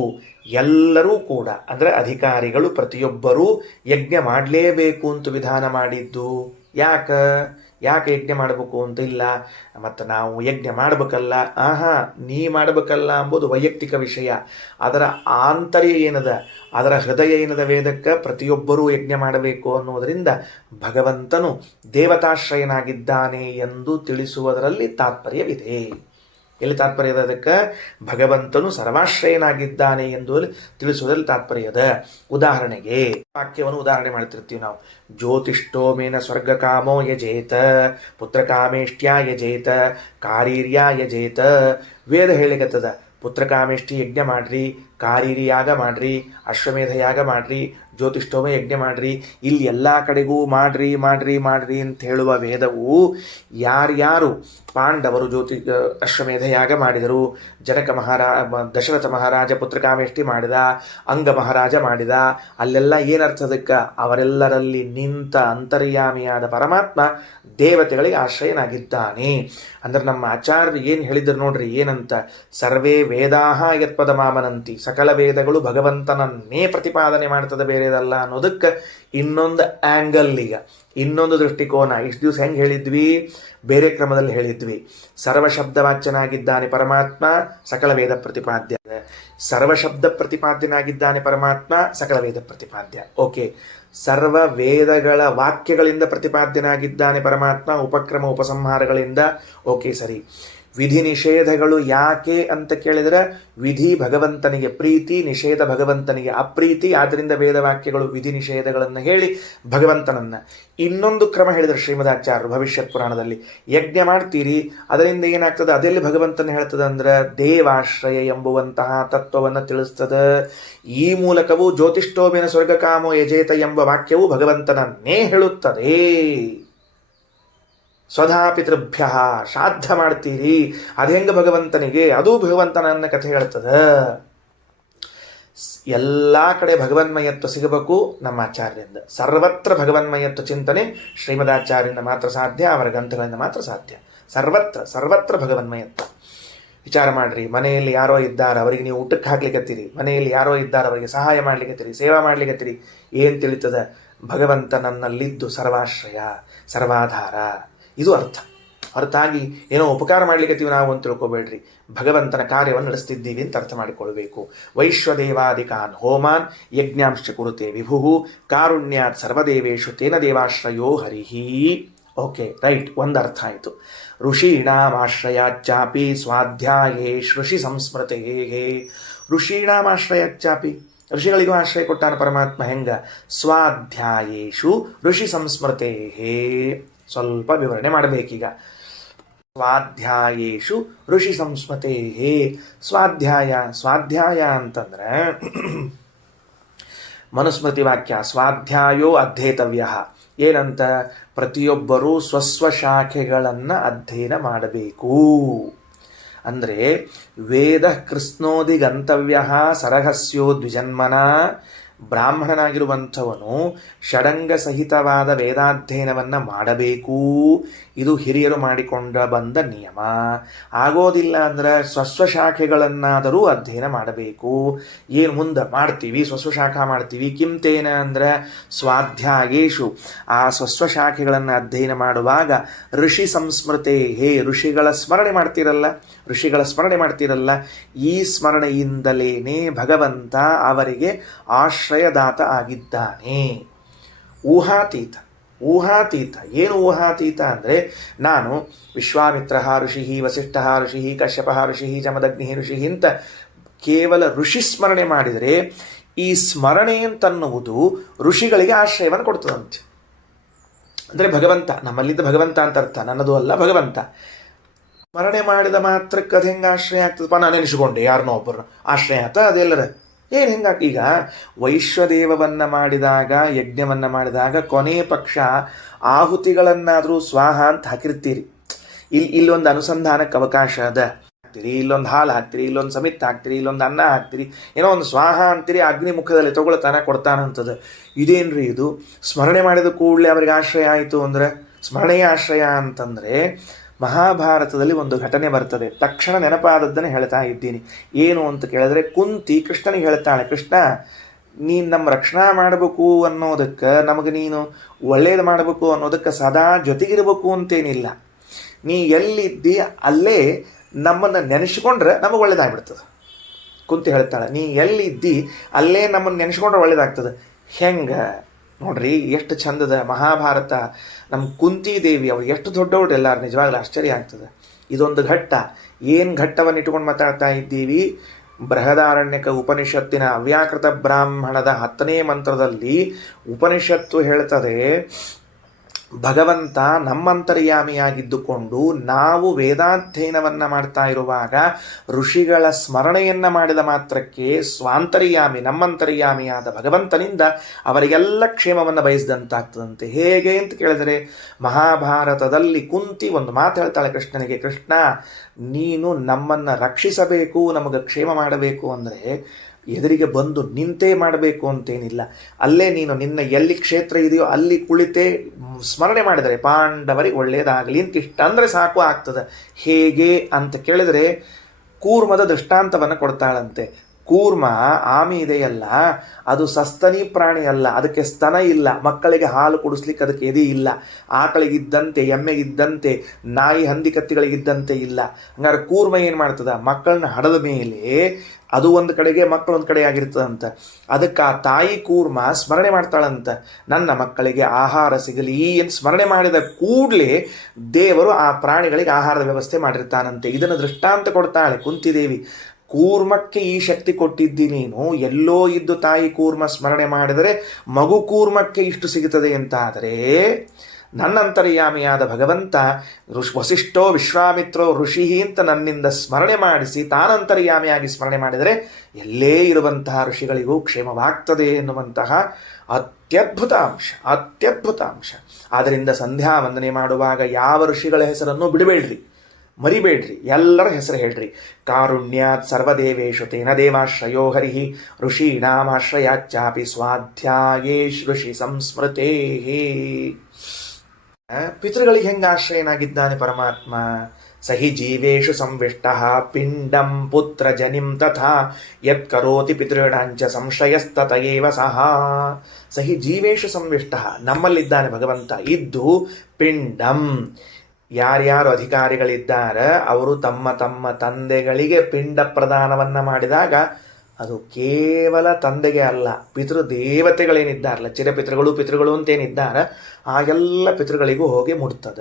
ಎಲ್ಲರೂ ಕೂಡ ಅಂದರೆ ಅಧಿಕಾರಿಗಳು ಪ್ರತಿಯೊಬ್ಬರೂ ಯಜ್ಞ ಮಾಡಲೇಬೇಕು ಅಂತ ವಿಧಾನ ಮಾಡಿದ್ದು? ಯಾಕೆ ಯಜ್ಞ ಮಾಡಬೇಕು ಅಂತ ಇಲ್ಲ? ಮತ್ತು ನಾವು ಯಜ್ಞ ಮಾಡಬೇಕಲ್ಲ, ನೀ ಮಾಡಬೇಕಲ್ಲ ಎಂಬುದು ವೈಯಕ್ತಿಕ ವಿಷಯ. ಅದರ ಆಂತರ್ಯ ಏನದ, ಅದರ ಹೃದಯ ಏನದ ವೇದಕ್ಕೆ ಪ್ರತಿಯೊಬ್ಬರೂ ಯಜ್ಞ ಮಾಡಬೇಕು ಅನ್ನೋದರಿಂದ ಭಗವಂತನು ದೇವತಾಶ್ರಯನಾಗಿದ್ದಾನೆ ಎಂದು ತಿಳಿಸುವುದರಲ್ಲಿ ತಾತ್ಪರ್ಯವಿದೆ. ಎಲ್ಲಿ ತಾತ್ಪರ್ಯ ಇದೆ? ಅದಕ್ಕೆ ಭಗವಂತನು ಸರ್ವಾಶ್ರಯನಾಗಿದ್ದಾನೆ ಎಂದು ತಿಳಿಸುವುದರಲ್ಲಿ ತಾತ್ಪರ್ಯ ಇದೆ. ಉದಾಹರಣೆಗೆ ವಾಕ್ಯವನ್ನು ಉದಾಹರಣೆ ಮಾಡ್ತಿರ್ತೀವಿ ನಾವು. ಜ್ಯೋತಿಷ್ಠೋಮೇನ ಸ್ವರ್ಗಕಾಮೋ ಯಜೇತ ಪುತ್ರಕಾಮೇಷ್ಟ್ಯಾ ಯಜೇತ ಕಾರೀರ್ಯಾ ಯಜೇತ. ವೇದ ಹೇಳಿಗತ್ತದ, ಪುತ್ರಕಾಮೇಷ್ಟಿ ಯಜ್ಞ ಮಾಡ್ರಿ, ಕಾರೀರಿ ಯಾಗ ಮಾಡ್ರಿ, ಅಶ್ವಮೇಧ ಯಾಗ ಮಾಡ್ರಿ, ಜ್ಯೋತಿಷ್ಠೋಮ ಯಜ್ಞ ಮಾಡ್ರಿ, ಇಲ್ಲಿ ಎಲ್ಲ ಕಡೆಗೂ ಮಾಡ್ರಿ ಅಂತ ಹೇಳುವ ವೇದವು ಯಾರ್ಯಾರು ಪಾಂಡವರು ಅಶ್ವಮೇಧ ಯಾಗ ಮಾಡಿದರು, ದಶರಥ ಮಹಾರಾಜ ಪುತ್ರಕಾಮೇಷ್ಟಿ ಮಾಡಿದ, ಅಂಗ ಮಹಾರಾಜ ಮಾಡಿದ, ಅಲ್ಲೆಲ್ಲ ಏನರ್ಥದಕ್ಕೆ? ಅವರೆಲ್ಲರಲ್ಲಿ ನಿಂತ ಅಂತರ್ಯಾಮಿಯಾದ ಪರಮಾತ್ಮ ದೇವತೆಗಳಿಗೆ ಆಶ್ರಯನಾಗಿದ್ದಾನೆ. ಅಂದ್ರೆ ನಮ್ಮ ಆಚಾರ್ಯರು ಏನು ಹೇಳಿದ್ರು ನೋಡ್ರಿ, ಏನಂತ? ಸರ್ವೇ ವೇದಾಹ ಯತ್ಪದಮಾಮನಂತಿ. ಸಕಲ ವೇದಗಳು ಭಗವಂತನನ್ನೇ ಪ್ರತಿಪಾದನೆ ಮಾಡ್ತದೆ, ಬೇರೆದಲ್ಲ ಅನ್ನೋದಕ್ಕೆ ಇನ್ನೊಂದು ಆ್ಯಂಗಲ್, ಈಗ ಇನ್ನೊಂದು ದೃಷ್ಟಿಕೋನ. ಇಷ್ಟು ದಿವಸ ಹೆಂಗೆ ಹೇಳಿದ್ವಿ, ಬೇರೆ ಕ್ರಮದಲ್ಲಿ ಹೇಳಿದ್ವಿ. ಸರ್ವಶಬ್ದವಾಚ್ಯನಾಗಿದ್ದಾನೆ ಪರಮಾತ್ಮ, ಸಕಲ ವೇದ ಪ್ರತಿಪಾದ್ಯ. ಸರ್ವಶಬ್ದ ಪ್ರತಿಪಾದ್ಯನಾಗಿದ್ದಾನೆ ಪರಮಾತ್ಮ, ಸಕಲ ವೇದ ಪ್ರತಿಪಾದ್ಯ. ಓಕೆ, ಸರ್ವ ವೇದಗಳ ವಾಕ್ಯಗಳಿಂದ ಪ್ರತಿಪಾದ್ಯನಾಗಿದ್ದಾನೆ ಪರಮಾತ್ಮ, ಉಪಕ್ರಮ ಉಪಸಂಹಾರಗಳಿಂದ. ಓಕೆ, ಸರಿ. ವಿಧಿ ನಿಷೇಧಗಳು ಯಾಕೆ ಅಂತ ಕೇಳಿದರೆ, ವಿಧಿ ಭಗವಂತನಿಗೆ ಪ್ರೀತಿ, ನಿಷೇಧ ಭಗವಂತನಿಗೆ ಅಪ್ರೀತಿ. ಆದ್ದರಿಂದ ವೇದವಾಕ್ಯಗಳು ವಿಧಿ ನಿಷೇಧಗಳನ್ನು ಹೇಳಿ ಭಗವಂತನನ್ನ. ಇನ್ನೊಂದು ಕ್ರಮ ಹೇಳಿದರು ಶ್ರೀಮದಾಚಾರ್ಯರು ಭವಿಷ್ಯತ್ ಪುರಾಣದಲ್ಲಿ. ಯಜ್ಞ ಮಾಡ್ತೀರಿ, ಅದರಿಂದ ಏನಾಗ್ತದೆ, ಅದೆಲ್ಲಿ ಭಗವಂತನ ಹೇಳ್ತದೆ ಅಂದ್ರೆ ದೇವಾಶ್ರಯ ಎಂಬುವಂತಹ ತತ್ವವನ್ನು ತಿಳಿಸ್ತದೆ. ಈ ಮೂಲಕವೂ ಜ್ಯೋತಿಷ್ಠೋಮೇನ ಸ್ವರ್ಗಕಾಮೋ ಯಜೇತ ಎಂಬ ವಾಕ್ಯವು ಭಗವಂತನನ್ನೇ ಹೇಳುತ್ತದೆ. ಸ್ವಧಾ ಪಿತೃಭ್ಯ ಶ್ರಾದ್ದ ಮಾಡ್ತೀರಿ, ಅದೆಂಗ ಭಗವಂತನಿಗೆ, ಅದು ಭಗವಂತನನ್ನ ಕಥೆ ಹೇಳ್ತದೆ. ಎಲ್ಲ ಕಡೆ ಭಗವನ್ಮಯತ್ವ ಸಿಗಬೇಕು ನಮ್ಮ ಆಚಾರ್ಯರಿಂದ. ಸರ್ವತ್ರ ಭಗವನ್ಮಯತ್ವ ಚಿಂತನೆ ಶ್ರೀಮದಾಚಾರ್ಯರಿಂದ ಮಾತ್ರ ಸಾಧ್ಯ, ಅವರ ಗ್ರಂಥಗಳಿಂದ ಮಾತ್ರ ಸಾಧ್ಯ. ಸರ್ವತ್ರ ಭಗವನ್ಮಯತ್ವ. ವಿಚಾರ ಮಾಡ್ರಿ, ಮನೆಯಲ್ಲಿ ಯಾರೋ ಇದ್ದಾರೆ, ಅವರಿಗೆ ನೀವು ಊಟಕ್ಕೆ ಹಾಕ್ಲಿಕ್ಕತ್ತೀರಿ, ಮನೆಯಲ್ಲಿ ಯಾರೋ ಇದ್ದಾರೆ, ಅವರಿಗೆ ಸಹಾಯ ಮಾಡ್ಲಿಕ್ಕತ್ತೀರಿ, ಸೇವಾ ಮಾಡ್ಲಿಕ್ಕತ್ತೀರಿ, ಏನು ತಿಳಿತದ, ಭಗವಂತನನ್ನಲ್ಲಿದ್ದು ಸರ್ವಾಶ್ರಯ ಸರ್ವಾಧಾರ. ಇದು ಅರ್ಥ ಆಗಿ ಏನೋ ಉಪಕಾರ ಮಾಡ್ಲಿಕ್ಕತ್ತೀವಿ ನಾವು ಅಂತ ತಿಳ್ಕೊಬೇಡ್ರಿ, ಭಗವಂತನ ಕಾರ್ಯವನ್ನು ನಡೆಸ್ತಿದ್ದೀವಿ ಅಂತ ಅರ್ಥ ಮಾಡಿಕೊಳ್ಬೇಕು. ವೈಶ್ವದೇವಾದಿಕಾನ್ ಹೋಮಾನ್ ಯಜ್ಞಾಂಶ ಕುರುತೆ ವಿಭು ಕಾರುಣ್ಯಾತ್ ಸರ್ವದೇವೇಶು ತೇನ ದೇವಾಶ್ರಯೋ ಹರಿಹಿ. ಓಕೆ, ರೈಟ್, ಒಂದು ಅರ್ಥ ಆಯಿತು. ಋಷೀಣಾಮಾಶ್ರಯಾಚ್ಚಾಪಿ ಸ್ವಾಧ್ಯಾಯೇಶ್ ಋಷಿ ಸಂಸ್ಮೃತೇ. ಋಷೀಣಾಮಾಶ್ರಯಾಚ್ಚಾಪಿ, ಋಷಿಗಳಿಗೂ ಆಶ್ರಯ ಕೊಟ್ಟಾನ ಪರಮಾತ್ಮ. ಹೆಂಗ? ಸ್ವಾಧ್ಯಾಯೇಶು ಋಷಿ ಸಂಸ್ಮೃತೇ. ಸ್ವಲ್ಪ ವಿವರಣೆ ಮಾಡಬೇಕೀಗ. ಸ್ವಾಧ್ಯಾಯೇಶು ಋಷಿ ಸಂಸ್ಮೃತೇ. ಸ್ವಾಧ್ಯಾಯ ಅಂತಂದ್ರೆ ಮನುಸ್ಮೃತಿ ವಾಕ್ಯ. ಸ್ವಾಧ್ಯಾಯೋ ಅಧ್ಯೇತವ್ಯ. ಏನಂತ? ಪ್ರತಿಯೊಬ್ಬರೂ ಸ್ವಸ್ವ ಶಾಖೆಗಳನ್ನು ಅಧ್ಯಯನ ಮಾಡಬೇಕು. ಅಂದರೆ ವೇದ ಕೃಷ್ಣೋದಿ ಗಂತವ್ಯ ಸರಹಸ್ಯೋ ದ್ವಿಜನ್ಮನ. ಬ್ರಾಹ್ಮಣನಾಗಿರುವಂಥವನು ಷಡಂಗ ಸಹಿತವಾದ ವೇದಾಧ್ಯಯನವನ್ನು ಮಾಡಬೇಕು. ಇದು ಹಿರಿಯರು ಮಾಡಿಕೊಂಡ ಬಂದ ನಿಯಮ. ಆಗೋದಿಲ್ಲ ಅಂದ್ರೆ ಸ್ವಸ್ವಶಾಖೆಗಳನ್ನಾದರೂ ಅಧ್ಯಯನ ಮಾಡಬೇಕು. ಏನು ಮುಂದೆ ಮಾಡ್ತೀವಿ? ಸ್ವಸ್ವಶಾಖಾ ಮಾಡ್ತೀವಿ. ಕಿಂತೇನ ಅಂದ್ರೆ ಸ್ವಾಧ್ಯಾಯೇಶು, ಆ ಸ್ವಸ್ವಶಾಖೆಗಳನ್ನು ಅಧ್ಯಯನ ಮಾಡುವಾಗ ಋಷಿ ಸಂಸ್ಮೃತೆ. ಋಷಿಗಳ ಸ್ಮರಣೆ ಮಾಡ್ತಿರಲ್ಲ. ಈ ಸ್ಮರಣೆಯಿಂದಲೇನೆ ಭಗವಂತ ಅವರಿಗೆ ಆಶ್ರಯದಾತ ಆಗಿದ್ದಾನೆ. ಊಹಾತೀತ. ಏನು ಊಹಾತೀತ ಅಂದರೆ, ನಾನು ವಿಶ್ವಾಮಿತ್ರ ಋಷಿ, ವಸಿಷ್ಠ ಋಷಿ, ಕಶ್ಯಪ ಋಷಿ, ಜಮದಗ್ನಿ ಋಷಿ ಅಂತ ಕೇವಲ ಋಷಿ ಸ್ಮರಣೆ ಮಾಡಿದರೆ, ಈ ಸ್ಮರಣೆ ಅಂತನ್ನುವುದು ಋಷಿಗಳಿಗೆ ಆಶ್ರಯವನ್ನು ಕೊಡ್ತದಂತೆ. ಅಂದರೆ ಭಗವಂತ, ನಮ್ಮಲ್ಲಿದ್ದ ಭಗವಂತ ಅಂತ ಅರ್ಥ, ನನ್ನದು ಅಲ್ಲ, ಭಗವಂತ. ಸ್ಮರಣೆ ಮಾಡಿದ ಮಾತ್ರಕ್ಕೆ ಅದು ಹೆಂಗೆ ಆಶ್ರಯ ಆಗ್ತದಪ್ಪ? ನಾನು ನೆನೆಸಿಕೊಂಡೆ ಯಾರನ್ನೋ ಒಬ್ಬರು ಆಶ್ರಯ ಆತ, ಅದೆಲ್ಲರ ಏನು ಹೆಂಗಾಗ? ಈಗ ವೈಶ್ವದೇವವನ್ನು ಮಾಡಿದಾಗ, ಯಜ್ಞವನ್ನು ಮಾಡಿದಾಗ ಕೊನೆ ಪಕ್ಷ ಆಹುತಿಗಳನ್ನಾದರೂ ಸ್ವಾಹ ಅಂತ ಹಾಕಿರ್ತೀರಿ. ಇಲ್ಲೊಂದು ಅನುಸಂಧಾನಕ್ಕೆ ಅವಕಾಶ ಅದ. ಹಾಕ್ತೀರಿ, ಇಲ್ಲೊಂದು ಹಾಲು ಹಾಕ್ತೀರಿ, ಇಲ್ಲೊಂದು ಸಮಿತ್ ಹಾಕ್ತೀರಿ, ಇಲ್ಲೊಂದು ಅನ್ನ ಹಾಕ್ತೀರಿ, ಏನೋ ಒಂದು ಸ್ವಾಹ ಅಂತೀರಿ, ಅಗ್ನಿ ಮುಖದಲ್ಲಿ ತಗೊಳ್ತಾನ ಕೊಡ್ತಾನಂತದ. ಇದೇನ್ರಿ ಇದು? ಸ್ಮರಣೆ ಮಾಡಿದ ಕೂಡಲೇ ಅವರಿಗೆ ಆಶ್ರಯ ಆಯಿತು ಅಂದರೆ, ಸ್ಮರಣೆಯ ಆಶ್ರಯ ಅಂತಂದರೆ ಮಹಾಭಾರತದಲ್ಲಿ ಒಂದು ಘಟನೆ ಬರ್ತದೆ. ತಕ್ಷಣ ನೆನಪಾದದ್ದನ್ನು ಹೇಳ್ತಾ ಇದ್ದೀನಿ. ಏನು ಅಂತ ಕೇಳಿದ್ರೆ, ಕುಂತಿ ಕೃಷ್ಣನಿಗೆ ಹೇಳ್ತಾಳೆ, ಕೃಷ್ಣ, ನೀನು ನಮ್ಮ ರಕ್ಷಣಾ ಮಾಡಬೇಕು ಅನ್ನೋದಕ್ಕೆ, ನಮಗೆ ನೀನು ಒಳ್ಳೇದು ಮಾಡಬೇಕು ಅನ್ನೋದಕ್ಕೆ ಸದಾ ಜೊತೆಗಿರಬೇಕು ಅಂತೇನಿಲ್ಲ. ನೀ ಎಲ್ಲಿದ್ದಿ ಅಲ್ಲೇ ನಮ್ಮನ್ನು ನೆನೆಸ್ಕೊಂಡ್ರೆ ನಮಗೆ ಒಳ್ಳೇದಾಗ್ಬಿಡ್ತದೆ. ಕುಂತಿ ಹೇಳ್ತಾಳೆ, ನೀ ಎಲ್ಲಿದ್ದಿ ಅಲ್ಲೇ ನಮ್ಮನ್ನು ನೆನೆಸ್ಕೊಂಡ್ರೆ ಒಳ್ಳೇದಾಗ್ತದೆ. ಹೆಂಗೆ ನೋಡ್ರಿ, ಎಷ್ಟು ಚಂದದ ಮಹಾಭಾರತ. ನಮ್ಮ ಕುಂತಿದೇವಿ ಅವ್ರು ಎಷ್ಟು ದೊಡ್ಡವ್ರು, ಎಲ್ಲರೂ ನಿಜವಾಗ್ಲೂ ಆಶ್ಚರ್ಯ ಆಗ್ತದೆ. ಇದೊಂದು ಘಟ್ಟ. ಏನು ಘಟ್ಟವನ್ನು ಇಟ್ಕೊಂಡು ಮಾತಾಡ್ತಾ ಇದ್ದೀವಿ? ಬೃಹದಾರಣ್ಯಕ ಉಪನಿಷತ್ತಿನ ಅವ್ಯಾಕೃತ ಬ್ರಾಹ್ಮಣದ 10ನೇ ಮಂತ್ರದಲ್ಲಿ ಉಪನಿಷತ್ತು ಹೇಳ್ತದೆ, ಭಗವಂತ ನಮ್ಮಂತರ್ಯಾಮಿಯಾಗಿದ್ದುಕೊಂಡು ನಾವು ವೇದಾಧ್ಯಯನವನ್ನು ಮಾಡ್ತಾ ಇರುವಾಗ ಋಷಿಗಳ ಸ್ಮರಣೆಯನ್ನು ಮಾಡಿದ ಮಾತ್ರಕ್ಕೆ ಸ್ವಾಂತರ್ಯಾಮಿ, ನಮ್ಮಂತರ್ಯಾಮಿಯಾದ ಭಗವಂತನಿಂದ ಅವರಿಗೆಲ್ಲ ಕ್ಷೇಮವನ್ನು ಬಯಸಿದಂತಾಗ್ತದಂತೆ. ಹೇಗೆ ಅಂತ ಕೇಳಿದರೆ, ಮಹಾಭಾರತದಲ್ಲಿ ಕುಂತಿ ಒಂದು ಮಾತು ಹೇಳ್ತಾಳೆ ಕೃಷ್ಣನಿಗೆ, ಕೃಷ್ಣ, ನೀನು ನಮ್ಮನ್ನು ರಕ್ಷಿಸಬೇಕು, ನಮಗೆ ಕ್ಷೇಮ ಮಾಡಬೇಕು ಅಂದರೆ ಎದುರಿಗೆ ಬಂದು ನಿಂತೇ ಮಾಡಬೇಕು ಅಂತೇನಿಲ್ಲ. ಅಲ್ಲೇ ನೀನು ನಿನ್ನ ಎಲ್ಲಿ ಕ್ಷೇತ್ರ ಇದೆಯೋ ಅಲ್ಲಿ ಕುಳಿತೇ ಸ್ಮರಣೆ ಮಾಡಿದರೆ ಪಾಂಡವರಿಗೆ ಒಳ್ಳೆಯದಾಗಲಿ ಅಂತ ಇಷ್ಟಂದರೆ ಸಾಕು ಆಗ್ತದೆ. ಹೇಗೆ ಅಂತ ಕೇಳಿದರೆ ಕೂರ್ಮದ ದೃಷ್ಟಾಂತವನ್ನು ಕೊಡ್ತಾಳಂತೆ. ಕೂರ್ಮ ಆಮೆ ಇದೆಯಲ್ಲ, ಅದು ಸಸ್ತನಿ ಪ್ರಾಣಿ ಅಲ್ಲ, ಅದಕ್ಕೆ ಸ್ತನ ಇಲ್ಲ, ಮಕ್ಕಳಿಗೆ ಹಾಲು ಕುಡಿಸ್ಲಿಕ್ಕೆ ಅದಕ್ಕೆ ಎದೆ ಇಲ್ಲ, ಆಕಳಿಗಿದ್ದಂತೆ ಎಮ್ಮೆಗಿದ್ದಂತೆ ನಾಯಿ ಹಂದಿ ಕತ್ತಿಗಳಿಗಿದ್ದಂತೆ ಇಲ್ಲ. ಹಂಗಾರೆ ಕೂರ್ಮ ಏನು ಮಾಡ್ತದ, ಮಕ್ಕಳನ್ನ ಹಡದ ಮೇಲೆ ಅದು ಒಂದು ಕಡೆಗೆ ಮಕ್ಕಳು ಒಂದು ಕಡೆ ಆಗಿರ್ತದಂತ. ಅದಕ್ಕೆ ಆ ತಾಯಿ ಕೂರ್ಮ ಸ್ಮರಣೆ ಮಾಡ್ತಾಳಂತ, ನನ್ನ ಮಕ್ಕಳಿಗೆ ಆಹಾರ ಸಿಗಲಿ ಎಂದು ಸ್ಮರಣೆ ಮಾಡಿದ ಕೂಡಲೇ ದೇವರು ಆ ಪ್ರಾಣಿಗಳಿಗೆ ಆಹಾರದ ವ್ಯವಸ್ಥೆ ಮಾಡಿರ್ತಾನಂತೆ. ಇದನ್ನು ದೃಷ್ಟಾಂತ ಕೊಡ್ತಾಳೆ ಕುಂತಿದೇವಿ. ಕೂರ್ಮಕ್ಕೆ ಈ ಶಕ್ತಿ ಕೊಟ್ಟಿದ್ದಿ ನೀನು, ಎಲ್ಲೋ ಇದ್ದು ತಾಯಿ ಕೂರ್ಮ ಸ್ಮರಣೆ ಮಾಡಿದರೆ ಮಗು ಕೂರ್ಮಕ್ಕೆ ಇಷ್ಟು ಸಿಗುತ್ತದೆ ಅಂತಾದರೆ ನನ್ನಂತರ್ಯಾಮಿಯಾದ ಭಗವಂತ ವಸಿಷ್ಠೋ ವಿಶ್ವಾಮಿತ್ರೋ ಋಷಿ ಅಂತ ನನ್ನಿಂದ ಸ್ಮರಣೆ ಮಾಡಿಸಿ ತಾನಂತರ್ಯಾಮಿಯಾಗಿ ಸ್ಮರಣೆ ಮಾಡಿದರೆ ಎಲ್ಲೇ ಇರುವಂತಹ ಋಷಿಗಳಿಗೂ ಕ್ಷೇಮವಾಗ್ತದೆ ಎನ್ನುವಂತಹ ಅತ್ಯದ್ಭುತ ಅಂಶ. ಆದ್ದರಿಂದ ಸಂಧ್ಯಾ ವಂದನೆ ಮಾಡುವಾಗ ಯಾವ ಋಷಿಗಳ ಹೆಸರನ್ನು ಬಿಡಬೇಡ್ರಿ, ಮರಿಬೇಡ್ರಿ, ಎಲ್ಲರ ಹೆಸರು ಹೇಳ್ರಿ. ಕಾರುಣ್ಯಾತ್ ಸರ್ವದೇವೇಶು ತೇನ ದೇವಾಶ್ರಯೋ ಹರಿ ಋಷೀಣಾಮಾಶ್ರಯಾಚ್ಚಾಪಿ ಸ್ವಾಧ್ಯಾಯೇಶ್ ಋಷಿ ಸಂಸ್ಮೃತೇ. ಪಿತೃಗಳಿಗೆ ಹೆಂಗ ಆಶ್ರಯನಾಗಿದ್ದಾನೆ ಪರಮಾತ್ಮ? ಸಹಿ ಜೀವೇಶು ಸಂವಿಷ್ಟ ಪಿಂಡಂ ಪುತ್ರ ಜನಿಂ ತಥಾ ಯತ್ ಕರೋತಿ ಪಿತೃಣಾಂಚ ಸಂಶಯಸ್ತತಯೇವ ಸಹ. ಸಹಿ ಜೀವೇಶು ಸಂವಿಷ್ಟ, ನಮ್ಮಲ್ಲಿದ್ದಾನೆ ಭಗವಂತ ಇದ್ದು ಪಿಂಡಂ, ಯಾರ್ಯಾರು ಅಧಿಕಾರಿಗಳಿದ್ದಾರೆ ಅವರು ತಮ್ಮ ತಮ್ಮ ತಂದೆಗಳಿಗೆ ಪಿಂಡ ಪ್ರದಾನವನ್ನ ಮಾಡಿದಾಗ ಅದು ಕೇವಲ ತಂದೆಗೆ ಅಲ್ಲ, ಪಿತೃದೇವತೆಗಳೇನಿದ್ದಾರಲ್ಲ, ಚಿರಪಿತೃಗಳು ಅಂತೇನಿದ್ದಾರೆ ಆ ಎಲ್ಲ ಪಿತೃಗಳಿಗೂ ಹೋಗಿ ಮುಟ್ತದ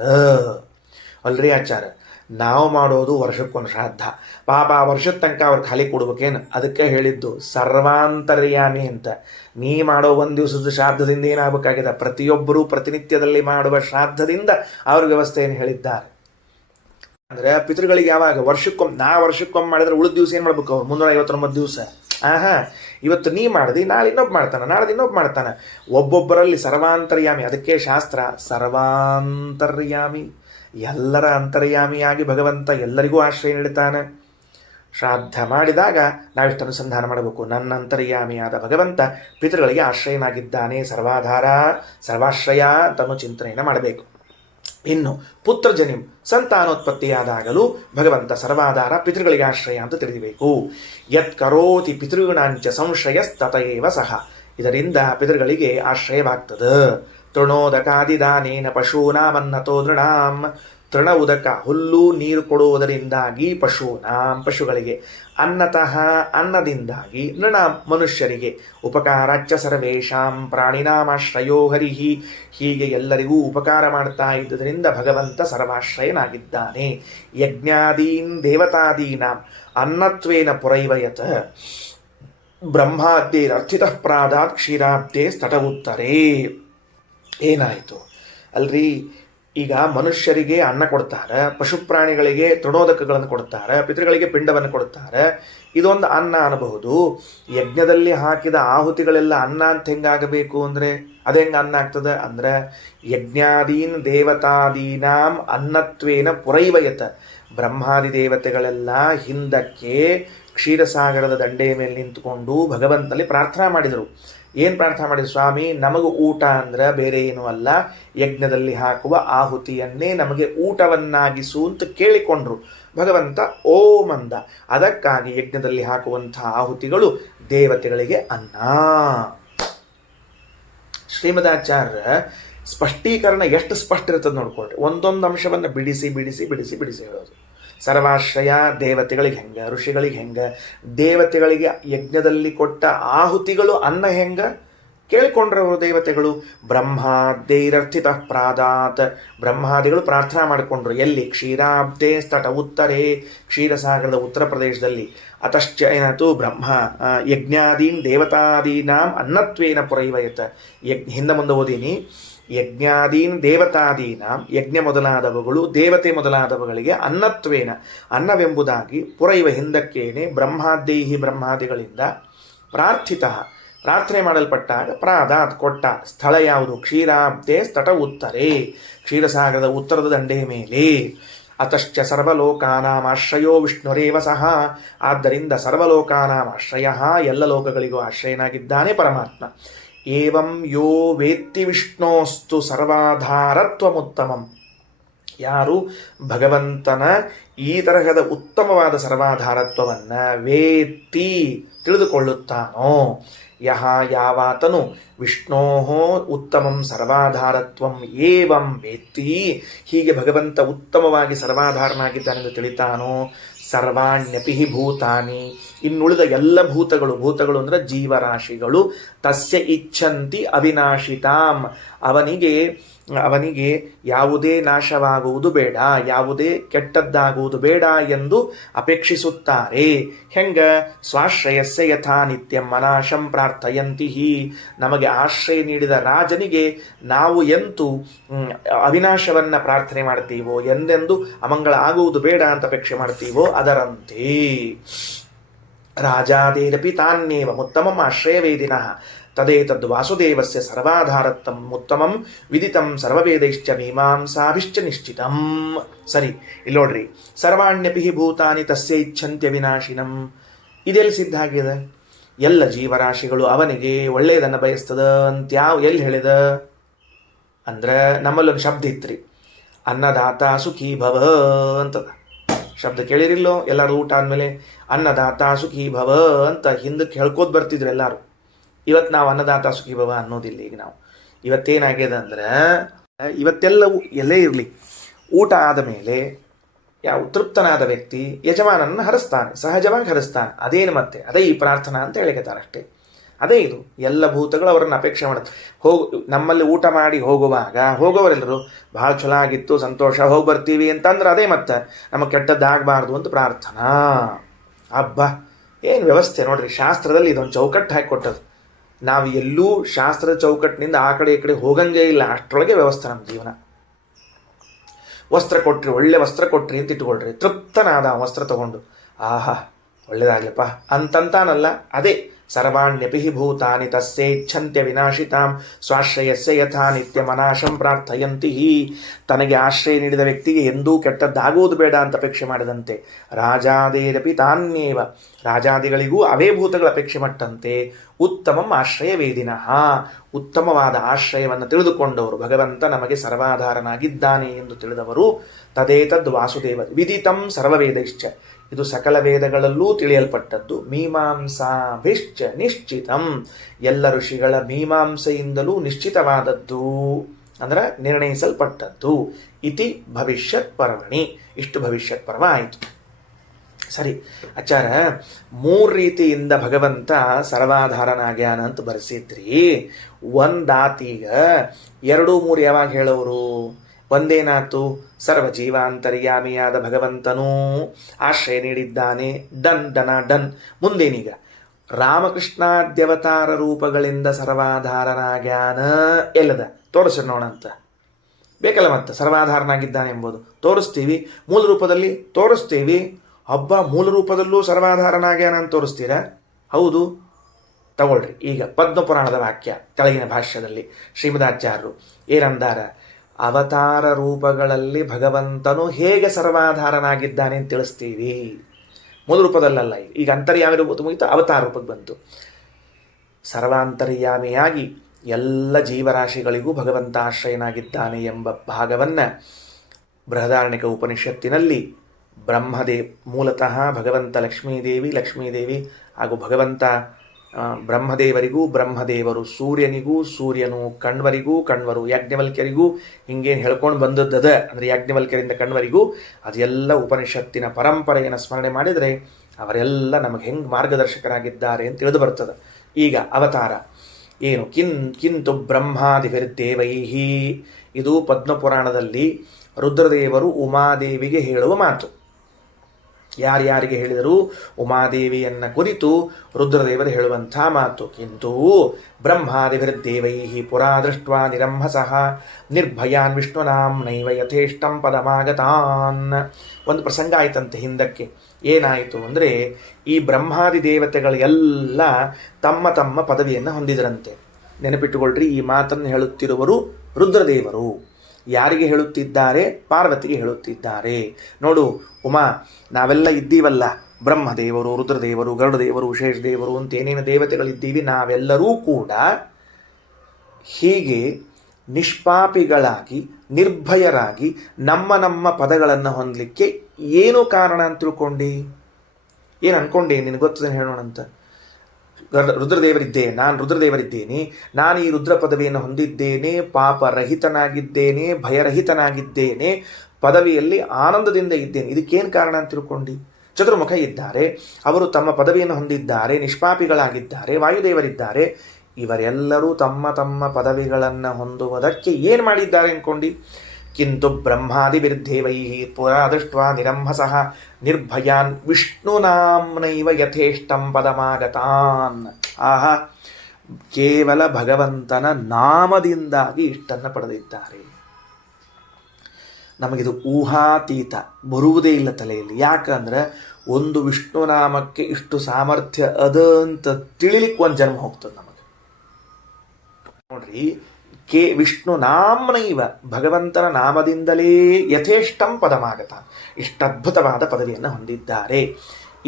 ಅಲ್ರಿ ಆಚಾರ. ನಾವು ಮಾಡೋದು ವರ್ಷಕ್ಕೊಂದು ಶ್ರಾದ್ದ, ಪಾಪ ಆ ವರ್ಷದ ತನಕ ಅವ್ರು ಖಾಲಿ ಕೊಡ್ಬೇಕೇನು? ಅದಕ್ಕೆ ಹೇಳಿದ್ದು ಸರ್ವಾಂತರ್ಯಾಮಿ ಅಂತ. ನೀ ಮಾಡೋ ಒಂದು ದಿವಸದ ಶ್ರಾದ್ದದಿಂದ ಏನಾಗಬೇಕಾಗಿದೆ, ಪ್ರತಿಯೊಬ್ಬರೂ ಪ್ರತಿನಿತ್ಯದಲ್ಲಿ ಮಾಡುವ ಶ್ರಾದ್ದದಿಂದ ಅವ್ರ ವ್ಯವಸ್ಥೆಯನ್ನು ಹೇಳಿದ್ದಾರೆ. ಅಂದ್ರೆ ಪಿತೃಗಳಿಗೆ ಯಾವಾಗ ವರ್ಷಕ್ಕೊಮ್ಮೆ ಮಾಡಿದ್ರೆ ಉಳಿದ ದಿವಸ ಏನು ಮಾಡ್ಬೇಕು ಅವ್ರು? 359 ದಿವಸ. ಇವತ್ತು ನೀ ಮಾಡಿದಿ, ನಾಳೆ ಇನ್ನೊಬ್ಬ ಮಾಡ್ತಾನೆ, ನಾಳೆ ಇನ್ನೊಬ್ಬ ಮಾಡ್ತಾನೆ. ಒಬ್ಬೊಬ್ಬರಲ್ಲಿ ಸರ್ವಾಂತರ್ಯಾಮಿ. ಅದಕ್ಕೆ ಶಾಸ್ತ್ರ ಸರ್ವಾಂತರ್ಯಾಮಿ, ಎಲ್ಲರ ಅಂತರ್ಯಾಮಿಯಾಗಿ ಭಗವಂತ ಎಲ್ಲರಿಗೂ ಆಶ್ರಯ ನೀಡುತ್ತಾನೆ. ಶ್ರಾದ್ದ ಮಾಡಿದಾಗ ನಾವಿಷ್ಟು ಅನುಸಂಧಾನ ಮಾಡಬೇಕು, ನನ್ನ ಅಂತರ್ಯಾಮಿಯಾದ ಭಗವಂತ ಪಿತೃಗಳಿಗೆ ಆಶ್ರಯನಾಗಿದ್ದಾನೆ, ಸರ್ವಾಧಾರ ಸರ್ವಾಶ್ರಯ ಅಂತನೂ ಚಿಂತನೆಯನ್ನು ಮಾಡಬೇಕು. ಇನ್ನು ಪುತ್ರಜನಿಂ, ಸಂತಾನೋತ್ಪತ್ತಿಯಾದಾಗಲೂ ಭಗವಂತ ಸರ್ವಾಧಾರ ಪಿತೃಗಳಿಗೆ ಆಶ್ರಯ ಅಂತ ತಿಳಿಯಬೇಕು. ಯತ್ ಕರೋತಿ ಪಿತೃಣಾಂಚ ಸಂಶಯಸ್ತತಯೇವ ಸಹ, ಇದರಿಂದ ಪಿತೃಗಳಿಗೆ ಆಶ್ರಯವಾಗ್ತದೆ. ತೃಣೋದಕಾದಿದಾನೇನ ಪಶೂನಾಮನ್ನತೋ ನೃಣಾಂ, ತೃಣ ಉದಕ ಹುಲ್ಲು ನೀರು ಕೊಡುವುದರಿಂದಾಗಿ ಪಶೂನಾಂ ಪಶುಗಳಿಗೆ, ಅನ್ನತಃ ಅನ್ನದಿಂದಾಗಿ, ನೃಣಾಂ ಮನುಷ್ಯರಿಗೆ, ಉಪಕಾರಾಚ್ಚ ಸರ್ವೇಷಾಂ ಪ್ರಾಣಿನಾಮಾಶ್ರಯೋ ಹರಿಹಿ, ಹೀಗೆ ಎಲ್ಲರಿಗೂ ಉಪಕಾರ ಮಾಡ್ತಾ ಇದ್ದುದರಿಂದ ಭಗವಂತ ಸರ್ವಾಶ್ರಯನಾಗಿದ್ದಾನೆ. ಯಜ್ಞಾದೀನ್ ದೇವತಾದೀನಾಂ ಅನ್ನತ್ವೇನ ಪುರೈವಯತ ಬ್ರಹ್ಮಾದ್ಯೈರರ್ಥಿತಃ ಪ್ರಾದಾತ್ ಕ್ಷೀರಾಬ್ಧೇ ಸ್ತಟ ಉತ್ತರೇ. ಏನಾಯಿತು ಅಲ್ರಿ? ಈಗ ಮನುಷ್ಯರಿಗೆ ಅನ್ನ ಕೊಡ್ತಾರೆ, ಪಶುಪ್ರಾಣಿಗಳಿಗೆ ತೃಣೋದಕಗಳನ್ನು ಕೊಡ್ತಾರೆ, ಪಿತೃಗಳಿಗೆ ಪಿಂಡವನ್ನು ಕೊಡ್ತಾರೆ. ಇದೊಂದು ಅನ್ನ ಅನ್ನಬಹುದು. ಯಜ್ಞದಲ್ಲಿ ಹಾಕಿದ ಆಹುತಿಗಳೆಲ್ಲ ಅನ್ನ ಅಂತ ಹೆಂಗಾಗಬೇಕು ಅಂದರೆ ಅದು ಹೆಂಗೆ ಅನ್ನ ಆಗ್ತದೆ ಅಂದರೆ ಯಜ್ಞಾದೀನ್ ದೇವತಾದೀನಾಂ ಅನ್ನತ್ವೇನ ಪುರೈವಯತ, ಬ್ರಹ್ಮಾದಿ ದೇವತೆಗಳೆಲ್ಲ ಹಿಂದಕ್ಕೆ ಕ್ಷೀರಸಾಗರದ ದಂಡೆಯ ಮೇಲೆ ನಿಂತುಕೊಂಡು ಭಗವಂತನಲ್ಲಿ ಪ್ರಾರ್ಥನಾ ಮಾಡಿದರು. ಏನು ಪ್ರಾರ್ಥನೆ ಮಾಡಿದ್ರು? ಸ್ವಾಮಿ, ನಮಗೂ ಊಟ ಅಂದ್ರೆ ಬೇರೆ ಏನೂ ಅಲ್ಲ, ಯಜ್ಞದಲ್ಲಿ ಹಾಕುವ ಆಹುತಿಯನ್ನೇ ನಮಗೆ ಊಟವನ್ನಾಗಿಸು ಅಂತ ಕೇಳಿಕೊಂಡ್ರು. ಭಗವಂತ ಓಂ ಅಂದ. ಅದಕ್ಕಾಗಿ ಯಜ್ಞದಲ್ಲಿ ಹಾಕುವಂತಹ ಆಹುತಿಗಳು ದೇವತೆಗಳಿಗೆ ಅನ್ನ. ಶ್ರೀಮದಾಚಾರ್ಯ ಸ್ಪಷ್ಟೀಕರಣ ಎಷ್ಟು ಸ್ಪಷ್ಟ ಇರ್ತದೆ ನೋಡ್ಕೊಳ್ರಿ. ಒಂದೊಂದು ಅಂಶವನ್ನು ಬಿಡಿಸಿ ಬಿಡಿಸಿ ಬಿಡಿಸಿ ಬಿಡಿಸಿ ಹೇಳೋದು. ಸರ್ವಾಶ್ರಯ ದೇವತೆಗಳಿಗೆ ಹೆಂಗ, ಋಷಿಗಳಿಗೆ ಹೆಂಗ, ದೇವತೆಗಳಿಗೆ ಯಜ್ಞದಲ್ಲಿ ಕೊಟ್ಟ ಆಹುತಿಗಳು ಅನ್ನ ಹೆಂಗ ಕೇಳಿಕೊಂಡ್ರವರು ದೇವತೆಗಳು. ಬ್ರಹ್ಮಾದ್ಯೈರರ್ಥಿತ ಪ್ರಾದಾತ್, ಬ್ರಹ್ಮಾದಿಗಳು ಪ್ರಾರ್ಥನಾ ಮಾಡಿಕೊಂಡ್ರು. ಎಲ್ಲಿ? ಕ್ಷೀರಾಬ್ಧೇ ಸ್ತಟ ಉತ್ತರೇ, ಕ್ಷೀರಸಾಗರದ ಉತ್ತರ ಪ್ರದೇಶದಲ್ಲಿ. ಅತಶ್ಚ ಏನಾಯ್ತು? ಬ್ರಹ್ಮ ಯಜ್ಞಾದೀನ್ ದೇವತಾದೀನಾಂ ಅನ್ನತ್ವೇನ ಪುರೈವಯತ. ಹಿಂದೆ ಮುಂದೆ ಓದೀನಿ. ಯಜ್ಞಾದೀನ್ ದೇವತಾದೀನಾಂ, ಯಜ್ಞ ಮೊದಲಾದವುಗಳು ದೇವತೆ ಮೊದಲಾದವುಗಳಿಗೆ ಅನ್ನತ್ವೇನ ಅನ್ನವೆಂಬುದಾಗಿ ಪುರೈವ ಹಿಂದಕ್ಕೇನೆ ಬ್ರಹ್ಮಾದ್ಯೈಹಿ ಬ್ರಹ್ಮಾದಿಗಳಿಂದ ಪ್ರಾರ್ಥಿತ ಪ್ರಾರ್ಥನೆ ಮಾಡಲ್ಪಟ್ಟಾಗ ಪ್ರಾದಾತ್ ಕೊಟ್ಟ ಸ್ಥಳ ಯಾವುದು? ಕ್ಷೀರಾಬ್ಧೇ ಸ್ತಟ ಉತ್ತರೇ, ಕ್ಷೀರಸಾಗರದ ಉತ್ತರದ ದಂಡೆಯ ಮೇಲೆ. ಅತಶ್ಚ ಸರ್ವಲೋಕಾನಾಂ ಆಶ್ರಯೋ ವಿಷ್ಣುರೇವ ಸಹ, ಆದ್ದರಿಂದ ಸರ್ವಲೋಕಾನಾಂ ಆಶ್ರಯ, ಎಲ್ಲ ಲೋಕಗಳಿಗೂ ಆಶ್ರಯನಾಗಿದ್ದಾನೆ ಪರಮಾತ್ಮ. ಏವಂ ಯೋ ವೇತ್ತಿ ವಿಷ್ಣೋಸ್ತು ಸರ್ವಾಧಾರತ್ವಮುತ್ತಮಂ, ಯಾರು ಭಗವಂತನ ಈ ತರಹದ ಉತ್ತಮವಾದ ಸರ್ವಾಧಾರತ್ವವನ್ನು ವೇತ್ತಿ ತಿಳಿದುಕೊಳ್ಳುತ್ತಾನೋ, ಯಹ ಯಾವಾತನು ವಿಷ್ಣೋ ಉತ್ತಮಂ ಸರ್ವಾಧಾರತ್ವಂ ಏವಂ ವೇತ್ತಿ, ಹೀಗೆ ಭಗವಂತ ಉತ್ತಮವಾಗಿ ಸರ್ವಾಧಾರನಾಗಿದ್ದಾನೆಂದು ತಿಳಿತಾನೋ, ಸರ್ವಾಣ್ಯಪಿ ಭೂತಾನಿ, ಇನ್ನುಳಿದ ಎಲ್ಲ ಭೂತಗಳು ಅಂದರೆ ಜೀವರಾಶಿಗಳು, ತಸ್ಯ ಇಚ್ಛಂತಿ ಅವಿನಾಶಿತಾಂ, ಅವನಿಗೆ ಯಾವುದೇ ನಾಶವಾಗುವುದು ಬೇಡ, ಯಾವುದೇ ಕೆಟ್ಟದ್ದಾಗುವುದು ಬೇಡ ಎಂದು ಅಪೇಕ್ಷಿಸುತ್ತಾರೆ. ಹೆಂಗ? ಸ್ವಾಶ್ರಯಸ್ಯ ಯಥಾ ನಿತ್ಯಂ ಅನಾಶಂ ಪ್ರಾರ್ಥಯಂತಿ, ನಮಗೆ ಆಶ್ರಯ ನೀಡಿದ ರಾಜನಿಗೆ ನಾವು ಎಂತೂ ಅವಿನಾಶವನ್ನು ಪ್ರಾರ್ಥನೆ ಮಾಡ್ತೀವೋ, ಎಂದೆಂದು ಅಮಂಗಳ ಆಗುವುದು ಬೇಡ ಅಂತ ಅಪೇಕ್ಷೆ ಮಾಡ್ತೀವೋ ಅದರಂತೆ. ರಾಜಾದೇರಪಿ ತಾನ್ನೇವ ಮುತ್ತಮಂ ಆಶ್ರಯವೇದಿನಃ ತದೇತದ್ ವಾಸುದೇವಸ್ಯ ಸರ್ವಾಧಾರತ್ವಂ ಉತ್ತಮಂ ವಿದಿತಂ ಸರ್ವವೇದೈಶ್ಚ ಮೀಮಾಂಸಾಭಿಶ್ಚ ನಿಶ್ಚಿತಂ. ಸರಿ, ಇಲ್ಲಿ ನೋಡ್ರಿ, ಸರ್ವಾಣ್ಯಪಿ ಭೂತಾನಿ ತಸ್ಯ ಇಚ್ಛಂತ್ಯ ವಿನಾಶಿನಂ, ಇದೆಲ್ಲಿ ಸಿದ್ಧ ಆಗಿದೆ? ಎಲ್ಲ ಜೀವರಾಶಿಗಳು ಅವನಿಗೆ ಒಳ್ಳೆಯದನ್ನು ಬಯಸ್ತದ ಎಲ್ಲಿ ಹೇಳಿದ ಅಂದ್ರೆ, ನಮ್ಮಲ್ಲೊಂದು ಶಬ್ದ ಇತ್ರಿ, ಅನ್ನದಾತ ಸುಖೀ ಭವ ಅಂತದ ಶಬ್ದ ಕೇಳಿರಿಲ್ಲೋ? ಎಲ್ಲರೂ ಊಟ ಆದಮೇಲೆ ಅನ್ನದಾತ ಸುಖೀ ಭವ ಅಂತ ಹಿಂದಕ್ಕೆ ಹೇಳ್ಕೋತ ಬರ್ತಿದ್ರು ಎಲ್ಲರೂ. ಇವತ್ತು ನಾವು ಅನ್ನದಾತ ಸುಖೀ ಭವ ಅನ್ನೋದಿಲ್ಲ. ಈಗ ನಾವು ಇವತ್ತೇನಾಗ್ಯದ ಅಂದ್ರೆ, ಇವತ್ತೆಲ್ಲವೂ ಎಲ್ಲೇ ಇರಲಿ, ಊಟ ಆದ ಮೇಲೆ ಯಾವ ತೃಪ್ತನಾದ ವ್ಯಕ್ತಿ ಯಜಮಾನನ್ನು ಹರಿಸ್ತಾನೆ, ಸಹಜವಾಗಿ ಹರಿಸ್ತಾನೆ. ಅದೇನು ಮತ್ತೆ ಅದೇ ಈ ಪ್ರಾರ್ಥನಾ ಅಂತ ಹೇಳಿಕತ್ತಾರಷ್ಟೇ. ಅದೇ ಇದು, ಎಲ್ಲ ಭೂತಗಳು ಅವರನ್ನು ಅಪೇಕ್ಷೆ ಮಾಡುತ್ತೆ. ನಮ್ಮಲ್ಲಿ ಊಟ ಮಾಡಿ ಹೋಗುವಾಗ ಹೋಗೋವರೆಲ್ಲರೂ ಭಾಳ ಚಲೋ ಆಗಿತ್ತು, ಸಂತೋಷ, ಹೋಗಿ ಬರ್ತೀವಿ ಅಂತಂದ್ರೆ ಅದೇ ಮತ್ತೆ ನಮಗೆ ಕೆಟ್ಟದ್ದಾಗಬಾರ್ದು ಅಂತ ಪ್ರಾರ್ಥನಾ. ಹಬ್ಬ ಏನು ವ್ಯವಸ್ಥೆ ನೋಡ್ರಿ, ಶಾಸ್ತ್ರದಲ್ಲಿ ಇದೊಂದು ಚೌಕಟ್ಟು ಹಾಕಿಕೊಟ್ಟದು. ನಾವು ಎಲ್ಲೂ ಶಾಸ್ತ್ರದ ಚೌಕಟ್ಟಿನಿಂದ ಆ ಕಡೆ ಈ ಕಡೆ ಹೋಗಂಗೇ ಇಲ್ಲ, ಅಷ್ಟರೊಳಗೆ ವ್ಯವಸ್ಥೆ ನಮ್ಮ ಜೀವನ. ವಸ್ತ್ರ ಕೊಟ್ರಿ, ಒಳ್ಳೆ ವಸ್ತ್ರ ಕೊಟ್ರಿ ಅಂತ ಇಟ್ಕೊಳ್ರಿ, ತೃಪ್ತನಾದ ವಸ್ತ್ರ ತಗೊಂಡು ಆಹಾ ಒಳ್ಳೇದಾಗ್ಲಪ್ಪ ಅಂತಂತಾನಲ್ಲ, ಅದೇ ಸರ್ವಾಣ್ಯಪಿ ಭೂತಾನಿ ತಸ್ಯೇಚ್ಛಂತ್ಯ ವಿನಾಶಿತಾಂ ಸ್ವಾಶ್ರಯಸ್ಯ ಯಥಾ ನಿತ್ಯಂ ಅನಾಶಂ ಪ್ರಾರ್ಥಯಂತಿ, ತನಗೆ ಆಶ್ರಯ ನೀಡಿದ ವ್ಯಕ್ತಿಗೆ ಎಂದೂ ಕೆಟ್ಟದ್ದಾಗುವುದು ಬೇಡ ಅಂತ ಅಪೇಕ್ಷೆ ಮಾಡಿದಂತೆ, ರಾಜಾದೇರಪಿ ತಾನ್ಯೇವ, ರಾಜಾದಿಗಳಿಗೂ ಅವೇ ಭೂತಗಳ ಅಪೇಕ್ಷೆ ಮಟ್ಟಂತೆ, ಉತ್ತಮಂ ಆಶ್ರಯವೇದಿನಃ, ಉತ್ತಮವಾದ ಆಶ್ರಯವನ್ನು ತಿಳಿದುಕೊಂಡವರು, ಭಗವಂತ ನಮಗೆ ಸರ್ವಾಧಾರನಾಗಿದ್ದಾನೆ ಎಂದು ತಿಳಿದವರು, ತದೇತದ್ ವಾಸುದೇವ ವಿದಿತಂ ಸರ್ವವೇದೈಶ್ಚ, ಇದು ಸಕಲ ವೇದಗಳಲ್ಲೂ ತಿಳಿಯಲ್ಪಟ್ಟದ್ದು, ಮೀಮಾಂಸಾಭಿಶ್ಚ ನಿಶ್ಚಿತಂ, ಎಲ್ಲ ಋಷಿಗಳ ಮೀಮಾಂಸೆಯಿಂದಲೂ ನಿಶ್ಚಿತವಾದದ್ದು, ಅಂದ್ರೆ ನಿರ್ಣಯಿಸಲ್ಪಟ್ಟದ್ದು. ಇತಿ ಭವಿಷ್ಯತ್ ಪರ್ವಣಿ, ಇಷ್ಟು ಭವಿಷ್ಯತ್ ಪರ್ವ ಆಯಿತು. ಸರಿ ಆಚಾರ, 3 ರೀತಿಯಿಂದ ಭಗವಂತ ಸರ್ವಾಧಾರನಾಗ್ಯಾನ ಅಂತ ಬರೆಸಿದ್ರಿ. ಒಂದಾತೀಗ 2, 3 ಯಾವಾಗ ಹೇಳೋರು? ಒಂದೇನಾತು? ಸರ್ವಜೀವಾಂತರ್ಯಾಮಿಯಾದ ಭಗವಂತನೂ ಆಶ್ರಯ ನೀಡಿದ್ದಾನೆ, ಡನ್ ಡನ ಡನ್. ಮುಂದೇನೀಗ? ರಾಮಕೃಷ್ಣಾದ್ಯವತಾರ ರೂಪಗಳಿಂದ ಸರ್ವಾಧಾರನಾಗ್ಯಾನ ಎಲ್ಲದ ತೋರಿಸಿ ನೋಡಂತ ಬೇಕಲ್ಲ, ಮತ್ತೆ ಸರ್ವಾಧಾರನಾಗಿದ್ದಾನೆ ಎಂಬುದು ತೋರಿಸ್ತೀವಿ, ಮೂಲ ರೂಪದಲ್ಲಿ ತೋರಿಸ್ತೀವಿ. ಹಬ್ಬ, ಮೂಲ ರೂಪದಲ್ಲೂ ಸರ್ವಾಧಾರನಾಗ್ಯಾನ ಅಂತ ತೋರಿಸ್ತೀರಾ? ಹೌದು, ತಗೊಳ್ರಿ. ಈಗ ಪದ್ಮಪುರಾಣದ ವಾಕ್ಯ ಕೆಳಗಿನ ಭಾಷ್ಯದಲ್ಲಿ ಶ್ರೀಮದಾಚಾರ್ಯರು ಏನಂದಾರ? ಅವತಾರ ರೂಪಗಳಲ್ಲಿ ಭಗವಂತನು ಹೇಗೆ ಸರ್ವಾಧಾರನಾಗಿದ್ದಾನೆ ಅಂತ ತಿಳಿಸ್ತೀವಿ. ಮೂಲ ರೂಪದಲ್ಲಲ್ಲ. ಈಗ ಅಂತರ್ಯಾಮಿ ರೂಪ ಮುಗಿತು, ಅವತಾರ ರೂಪಕ್ಕೆ ಬಂತು. ಸರ್ವಾಂತರ್ಯಾಮಿಯಾಗಿ ಎಲ್ಲ ಜೀವರಾಶಿಗಳಿಗೂ ಭಗವಂತ ಆಶ್ರಯನಾಗಿದ್ದಾನೆ ಎಂಬ ಭಾಗವನ್ನು ಬೃಹದಾರಣ್ಯಕ ಉಪನಿಷತ್ತಿನಲ್ಲಿ ಮೂಲತಃ ಭಗವಂತ ಲಕ್ಷ್ಮೀದೇವಿ ಹಾಗೂ ಭಗವಂತ ಬ್ರಹ್ಮದೇವರಿಗೂ ಬ್ರಹ್ಮದೇವರು, ಸೂರ್ಯನಿಗೂ ಸೂರ್ಯನು, ಕಣ್ವರು ಯಾಜ್ಞವಲ್ಕ್ಯರಿಗೂ ಹಿಂಗೇನು ಹೇಳ್ಕೊಂಡು ಬಂದದ್ದದ ಅಂದರೆ ಯಾಜ್ಞವಲ್ಕ್ಯರಿಂದ ಕಣ್ವರಿಗೂ ಅದೆಲ್ಲ ಉಪನಿಷತ್ತಿನ ಪರಂಪರೆಯನ್ನು ಸ್ಮರಣೆ ಮಾಡಿದರೆ ಅವರೆಲ್ಲ ನಮಗೆ ಹೆಂಗೆ ಮಾರ್ಗದರ್ಶಕರಾಗಿದ್ದಾರೆ ಅಂತ ತಿಳಿದು ಬರ್ತದೆ. ಈಗ ಅವತಾರ ಏನು? ಕಿಂತು ಬ್ರಹ್ಮಾದಿಭಿರ್ದೇವೈಹಿ, ಇದು ಪದ್ಮಪುರಾಣದಲ್ಲಿ ರುದ್ರದೇವರು ಉಮಾದೇವಿಗೆ ಹೇಳುವ ಮಾತು. ಯಾರ್ಯಾರಿಗೆ ಹೇಳಿದರು? ಉಮಾದೇವಿಯನ್ನು ಕುರಿತು ರುದ್ರದೇವರು ಹೇಳುವಂಥ ಮಾತು. ಕಿಂತು ಬ್ರಹ್ಮಾದಿಭಿರ್ದೇವೈಹಿ ಪುರಾ ದೃಷ್ಟ್ವಾ ನಿರಂಹಸಃ ನಿರ್ಭಯಾನ್ ವಿಷ್ಣುನಾಂ ನೈವ ಯಥೇಷ್ಟಂ ಪದಮಾಗತಾನ್. ಒಂದು ಪ್ರಸಂಗ ಆಯ್ತಂತೆ ಹಿಂದಕ್ಕೆ. ಏನಾಯಿತು ಅಂದರೆ, ಈ ಬ್ರಹ್ಮಾದಿ ದೇವತೆಗಳೆಲ್ಲ ತಮ್ಮ ತಮ್ಮ ಪದವಿಯನ್ನು ಹೊಂದಿದರಂತೆ. ನೆನಪಿಟ್ಟುಕೊಳ್ಳ್ರಿ, ಈ ಮಾತನ್ನು ಹೇಳುತ್ತಿರುವರು ರುದ್ರದೇವರು. ಯಾರಿಗೆ ಹೇಳುತ್ತಿದ್ದಾರೆ? ಪಾರ್ವತಿಗೆ ಹೇಳುತ್ತಿದ್ದಾರೆ. ನೋಡು ಉಮಾ, ನಾವೆಲ್ಲ ಇದ್ದೀವಲ್ಲ, ಬ್ರಹ್ಮದೇವರು, ರುದ್ರದೇವರು, ಗರುಡದೇವರು, ವಿಶೇಷದೇವರು ಅಂತ ಏನೇನು ದೇವತೆಗಳಿದ್ದೀವಿ, ನಾವೆಲ್ಲರೂ ಕೂಡ ಹೀಗೆ ನಿಷ್ಪಾಪಿಗಳಾಗಿ ನಿರ್ಭಯರಾಗಿ ನಮ್ಮ ಪದಗಳನ್ನು ಹೊಂದಲಿಕ್ಕೆ ಏನು ಕಾರಣ ಅಂತ ತಿಳ್ಕೊಂಡು ಏನು ಅನ್ಕೊಂಡೆ ನಿನಗೆ ಗೊತ್ತದೆ ಹೇಳೋಣ ಅಂತ. ರುದ್ರದೇವರಿದ್ದೇನೆ, ನಾನು ಈ ರುದ್ರ ಪದವಿಯನ್ನು ಹೊಂದಿದ್ದೇನೆ, ಪಾಪರಹಿತನಾಗಿದ್ದೇನೆ, ಭಯರಹಿತನಾಗಿದ್ದೇನೆ, ಪದವಿಯಲ್ಲಿ ಆನಂದದಿಂದ ಇದ್ದೇನೆ, ಇದಕ್ಕೇನು ಕಾರಣ ಅಂತ ತಿಳ್ಕೊಂಡು. ಚತುರ್ಮುಖ ಇದ್ದಾರೆ, ಅವರು ತಮ್ಮ ಪದವಿಯನ್ನು ಹೊಂದಿದ್ದಾರೆ, ನಿಷ್ಪಾಪಿಗಳಾಗಿದ್ದಾರೆ, ವಾಯುದೇವರಿದ್ದಾರೆ. ಇವರೆಲ್ಲರೂ ತಮ್ಮ ಪದವಿಗಳನ್ನು ಹೊಂದುವುದಕ್ಕೆ ಏನು ಮಾಡಿದ್ದಾರೆ ಅನ್ಕೊಂಡು. ಕಿಂತು ಬ್ರಹ್ಮಾದಿಭಿರ್ದೇವೈ ಪುರಾ ದೃಷ್ಟ್ವಾ ನಿರಂಹಸಃ ನಿರ್ಭಯಾನ್ ವಿಷ್ಣುನಾಮ್ನೈವ ಯಥೇಷ್ಟಂ ಪದಮಾಗತಾನ್. ಆಹಾ, ಕೇವಲ ಭಗವಂತನ ನಾಮದಿಂದಾಗಿ ಇಷ್ಟನ್ನು ಪಡೆದಿದ್ದಾರೆ. ನಮಗಿದು ಊಹಾತೀತ, ಬರುವುದೇ ಇಲ್ಲ ತಲೆಯಲ್ಲಿ. ಯಾಕಂದ್ರೆ ಒಂದು ವಿಷ್ಣುನಾಮಕ್ಕೆ ಇಷ್ಟು ಸಾಮರ್ಥ್ಯ ಅದ ಅಂತ ತಿಳಿಲಿಕ್ಕೆ ಒಂದು ಜನ್ಮ ಹೋಗ್ತದೆ ನಮಗೆ. ನೋಡ್ರಿ, ವಿಷ್ಣು ನಾಮ್ನೈವ, ಭಗವಂತನ ನಾಮದಿಂದಲೇ ಯಥೇಷ್ಟಂ ಪದಮಾಗತ, ಇಷ್ಟದ್ಭುತವಾದ ಪದವಿಯನ್ನು ಹೊಂದಿದ್ದಾರೆ.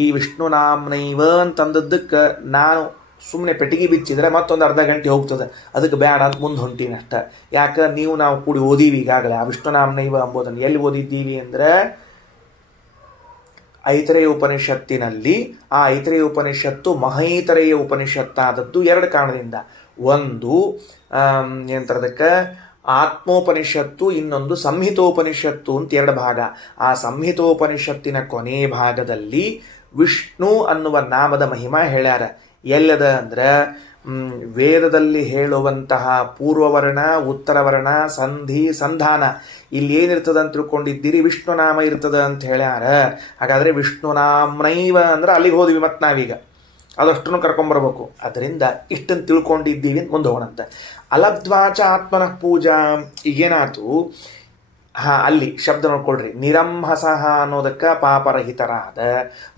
ಈ ವಿಷ್ಣು ನಾಮ್ನೈವ ಅಂತಂದದ್ದಕ್ಕೆ ನಾನು ಸುಮ್ಮನೆ ಪೆಟ್ಟಿಗೆ ಬಿಚ್ಚಿದ್ರೆ ಮತ್ತೊಂದು ಅರ್ಧ ಗಂಟೆ ಹೋಗ್ತದೆ, ಅದಕ್ಕೆ ಬೇಡ ಅಂತ ಮುಂದೆ ಹೊಂಟೀನಷ್ಟ. ಯಾಕೆ ನಾವು ಕೂಡಿ ಓದೀವಿ ಈಗಾಗಲೇ ಆ ವಿಷ್ಣು ನಾಮ್ನೈವ ಎಂಬುದನ್ನು. ಎಲ್ಲಿ ಓದಿದ್ದೀವಿ ಅಂದರೆ ಐತರೇಯ ಉಪನಿಷತ್ತಿನಲ್ಲಿ. ಆ ಐತರೇಯ ಉಪನಿಷತ್ತು ಮಹೈತರೇಯ ಉಪನಿಷತ್ತಾದದ್ದು ಎರಡು ಕಾರಣದಿಂದ. ಒಂದು ಏನಂತರದಕ್ಕೆ ಆತ್ಮೋಪನಿಷತ್ತು, ಇನ್ನೊಂದು ಸಂಹಿತೋಪನಿಷತ್ತು ಅಂತ ಎರಡು ಭಾಗ. ಆ ಸಂಹಿತೋಪನಿಷತ್ತಿನ ಕೊನೆ ಭಾಗದಲ್ಲಿ ವಿಷ್ಣು ಅನ್ನುವ ನಾಮದ ಮಹಿಮಾ ಹೇಳ್ಯಾರ. ಎಲ್ಲದ ಅಂದ್ರೆ ವೇದದಲ್ಲಿ ಹೇಳುವಂತಹ ಪೂರ್ವವರ್ಣ, ಉತ್ತರವರ್ಣ, ಸಂಧಿ, ಸಂಧಾನ ಇಲ್ಲಿ ಏನಿರ್ತದ ಅಂತ ತಿಳ್ಕೊಂಡಿದ್ದೀರಿ, ವಿಷ್ಣು ನಾಮ ಇರ್ತದ ಅಂತ ಹೇಳ್ಯಾರ. ಹಾಗಾದ್ರೆ ವಿಷ್ಣು ನಾಮ್ನೈವ ಅಂದ್ರೆ ಅಲ್ಲಿಗೆ ಹೋದ್ವಿ ಮತ್ತೆ ನಾವೀಗ ಅದಷ್ಟನ್ನು ಕರ್ಕೊಂಬರ್ಬೇಕು. ಅದರಿಂದ ಇಷ್ಟನ್ನು ತಿಳ್ಕೊಂಡಿದ್ದೀವಿ ಅಂತ ಮುಂದೆ ಹೋಗೋಣಂತೆ. ಅಲಬ್ಧ್ವಾಚ ಆತ್ಮನಃ ಪೂಜಾ, ಈಗೇನಾಯ್ತು, ಅಲ್ಲಿ ಶಬ್ದ ನೋಡ್ಕೊಳ್ರಿ. ನಿರಂಹಸಃ ಅನ್ನೋದಕ್ಕೆ ಪಾಪರಹಿತರಾದ,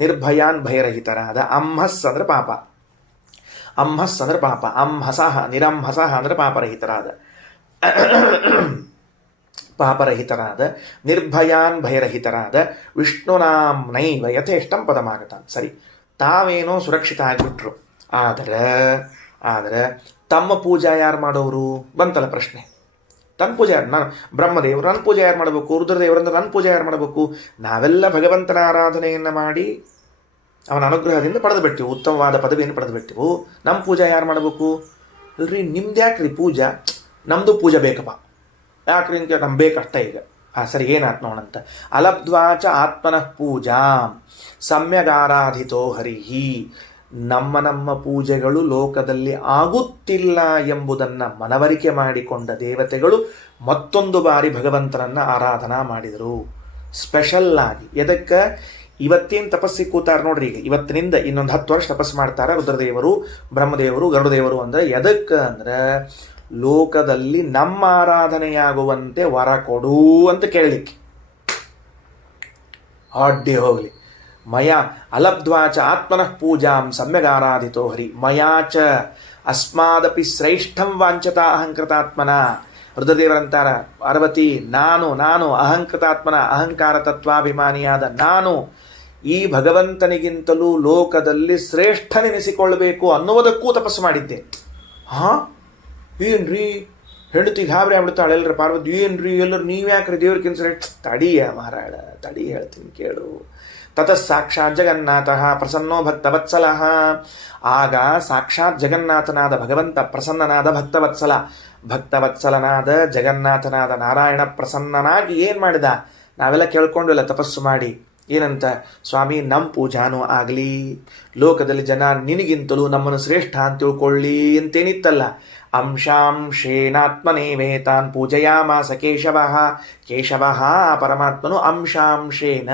ನಿರ್ಭಯಾನ್ ಭಯರಹಿತರಾದ. ಅಂಹಸ್ ಅಂದ್ರೆ ಪಾಪ, ಅಂಹಸ್ ಅಂದ್ರೆ ಪಾಪ, ಅಂಹಸಃ ನಿರಂಹಸಃ ಅಂದ್ರೆ ಪಾಪರಹಿತರಾದ, ನಿರ್ಭಯಾನ್ ಭಯರಹಿತರಾದ ವಿಷ್ಣುನಾಮ್ನೈವ ಯಥೇಷ್ಟಂ ಪದಮಾಗತ. ಸರಿ, ತಾವೇನೋ ಸುರಕ್ಷಿತ ಆಗಿಬಿಟ್ರು. ಆದರೆ ತಮ್ಮ ಪೂಜಾ ಯಾರು ಮಾಡೋರು ಬಂತಲ್ಲ ಪ್ರಶ್ನೆ. ತನ್ನ ಪೂಜೆ ಯಾರು? ನಾನು ಬ್ರಹ್ಮದೇವರು, ನನ್ನ ಪೂಜೆ ಯಾರು ಮಾಡಬೇಕು? ರುದ್ರದೇವರಂದ್ರೆ ನನ್ನ ಪೂಜೆ ಯಾರು ಮಾಡಬೇಕು? ನಾವೆಲ್ಲ ಭಗವಂತನ ಆರಾಧನೆಯನ್ನು ಮಾಡಿ ಅವನ ಅನುಗ್ರಹದಿಂದ ಪಡೆದು ಬಿಟ್ಟಿವು, ಉತ್ತಮವಾದ ಪದವಿಯನ್ನು ಪಡೆದು ಬಿಟ್ಟಿವು. ನಮ್ಮ ಪೂಜಾ ಯಾರು ಮಾಡಬೇಕು? ರೀ ನಿಮ್ದು ಯಾಕ್ರಿ ಪೂಜಾ? ನಮ್ಮದು ಪೂಜೆ ಬೇಕಪ್ಪ. ಯಾಕ್ರಿ ಅಂತ ನಮ್ಗೆ ಬೇಕಷ್ಟೇ ಈಗ. ಸರಿ, ಏನಾತ್ ನೋಡಂತ. ಅಲಬ್ಧ್ವಾಚ ಆತ್ಮನಃ ಪೂಜಾ ಸಮ್ಯಗಾರಾಧಿತೋ ಹರಿಹಿ. ನಮ್ಮ ಪೂಜೆಗಳು ಲೋಕದಲ್ಲಿ ಆಗುತ್ತಿಲ್ಲ ಎಂಬುದನ್ನು ಮನವರಿಕೆ ಮಾಡಿಕೊಂಡ ದೇವತೆಗಳು ಮತ್ತೊಂದು ಬಾರಿ ಭಗವಂತನನ್ನು ಆರಾಧನಾ ಮಾಡಿದರು, ಸ್ಪೆಷಲ್ ಆಗಿ. ಎದಕ್ಕೆ? ಇವತ್ತೇನು ತಪಸ್ಸಿಗೆ ಕೂತಾರ ನೋಡ್ರಿ, ಈಗ ಇವತ್ತಿನಿಂದ ಇನ್ನೊಂದು 10 ವರ್ಷ ತಪಸ್ಸು ಮಾಡ್ತಾರೆ ರುದ್ರದೇವರು, ಬ್ರಹ್ಮದೇವರು, ಗರುಡದೇವರು. ಅಂದರೆ ಎದಕ್ಕೆ ಅಂದ್ರೆ ಲೋಕದಲ್ಲಿ ನಮ್ಮ ಆರಾಧನೆಯಾಗುವಂತೆ ವರ ಕೊಡು ಅಂತ ಕೇಳಲಿಕ್ಕೆ. ಅಡ್ಡಿ ಹೋಗಲಿ. ಮಯ ಅಲಬ್ಧ್ವಾಚ ಆತ್ಮನಃ ಪೂಜಾಂ ಸಮ್ಯಗಾರಾಧಿತೋ ಹರಿ ಮಯಾಚ ಅಸ್ಮಾದಪಿ ಶ್ರೇಷ್ಠಂ ವಾಂಚತ ಅಹಂಕೃತಾತ್ಮನ. ರುದ್ರದೇವರಂತಾರ, ಪಾರ್ವತಿ, ನಾನು ಅಹಂಕೃತಾತ್ಮನ, ಅಹಂಕಾರ ತತ್ವಾಭಿಮಾನಿಯಾದ ನಾನು ಈ ಭಗವಂತನಿಗಿಂತಲೂ ಲೋಕದಲ್ಲಿ ಶ್ರೇಷ್ಠನೆನಿಸಿಕೊಳ್ಳಬೇಕು ಅನ್ನುವುದಕ್ಕೂ ತಪಸ್ಸು ಮಾಡಿದ್ದೆ. ಏನ್ರಿ ಹೆಂಡತಿ ಗಾಬರಿ ಆಗ್ಬಿಡ್ತಾಳೆ ಎಲ್ಲರ. ಪಾರ್ವತಿ, ಏನ್ರಿ ಎಲ್ಲರೂ ನೀವ್ಯಾಕ್ರಿ ದೇವ್ರಕ್ಕಿಂತ ಶ್ರೇಷ್ಠ? ತಡಿಯ ಮಹಾರಾಳ, ತಡಿ ಹೇಳ್ತೀನಿ ಕೇಳು. ತತಃ ಸಾಕ್ಷಾತ್ ಜಗನ್ನಾಥ ಪ್ರಸನ್ನೋ ಭಕ್ತವತ್ಸಲಃ. ಆಗ ಸಾಕ್ಷಾತ್ ಜಗನ್ನಾಥನಾದ ಭಗವಂತ ಪ್ರಸನ್ನನಾದ ಭಕ್ತವತ್ಸಲನಾದ ಜಗನ್ನಾಥನಾದ ನಾರಾಯಣ ಪ್ರಸನ್ನನಾಗಿ ಏನು ಮಾಡಿದ? ನಾವೆಲ್ಲ ಕೇಳ್ಕೊಂಡಿಲ್ಲ ತಪಸ್ಸು ಮಾಡಿ. ಏನಂತ? ಸ್ವಾಮಿ, ನಮ್ಮ ಪೂಜಾನೂ ಆಗಲಿ, ಲೋಕದಲ್ಲಿ ಜನ ನಿನಗಿಂತಲೂ ನಮ್ಮನ್ನು ಶ್ರೇಷ್ಠ ಅಂತ ತಿಳ್ಕೊಳ್ಳಿ ಅಂತೇನಿತ್ತಲ್ಲ. ಅಂಶಾಂಶೇನಾತ್ಮನೇವೇತಾನ್ ಪೂಜಯಾಮಾಸ ಕೇಶವ. ಪರಮಾತ್ಮನು ಅಂಶಾಂಶೇನ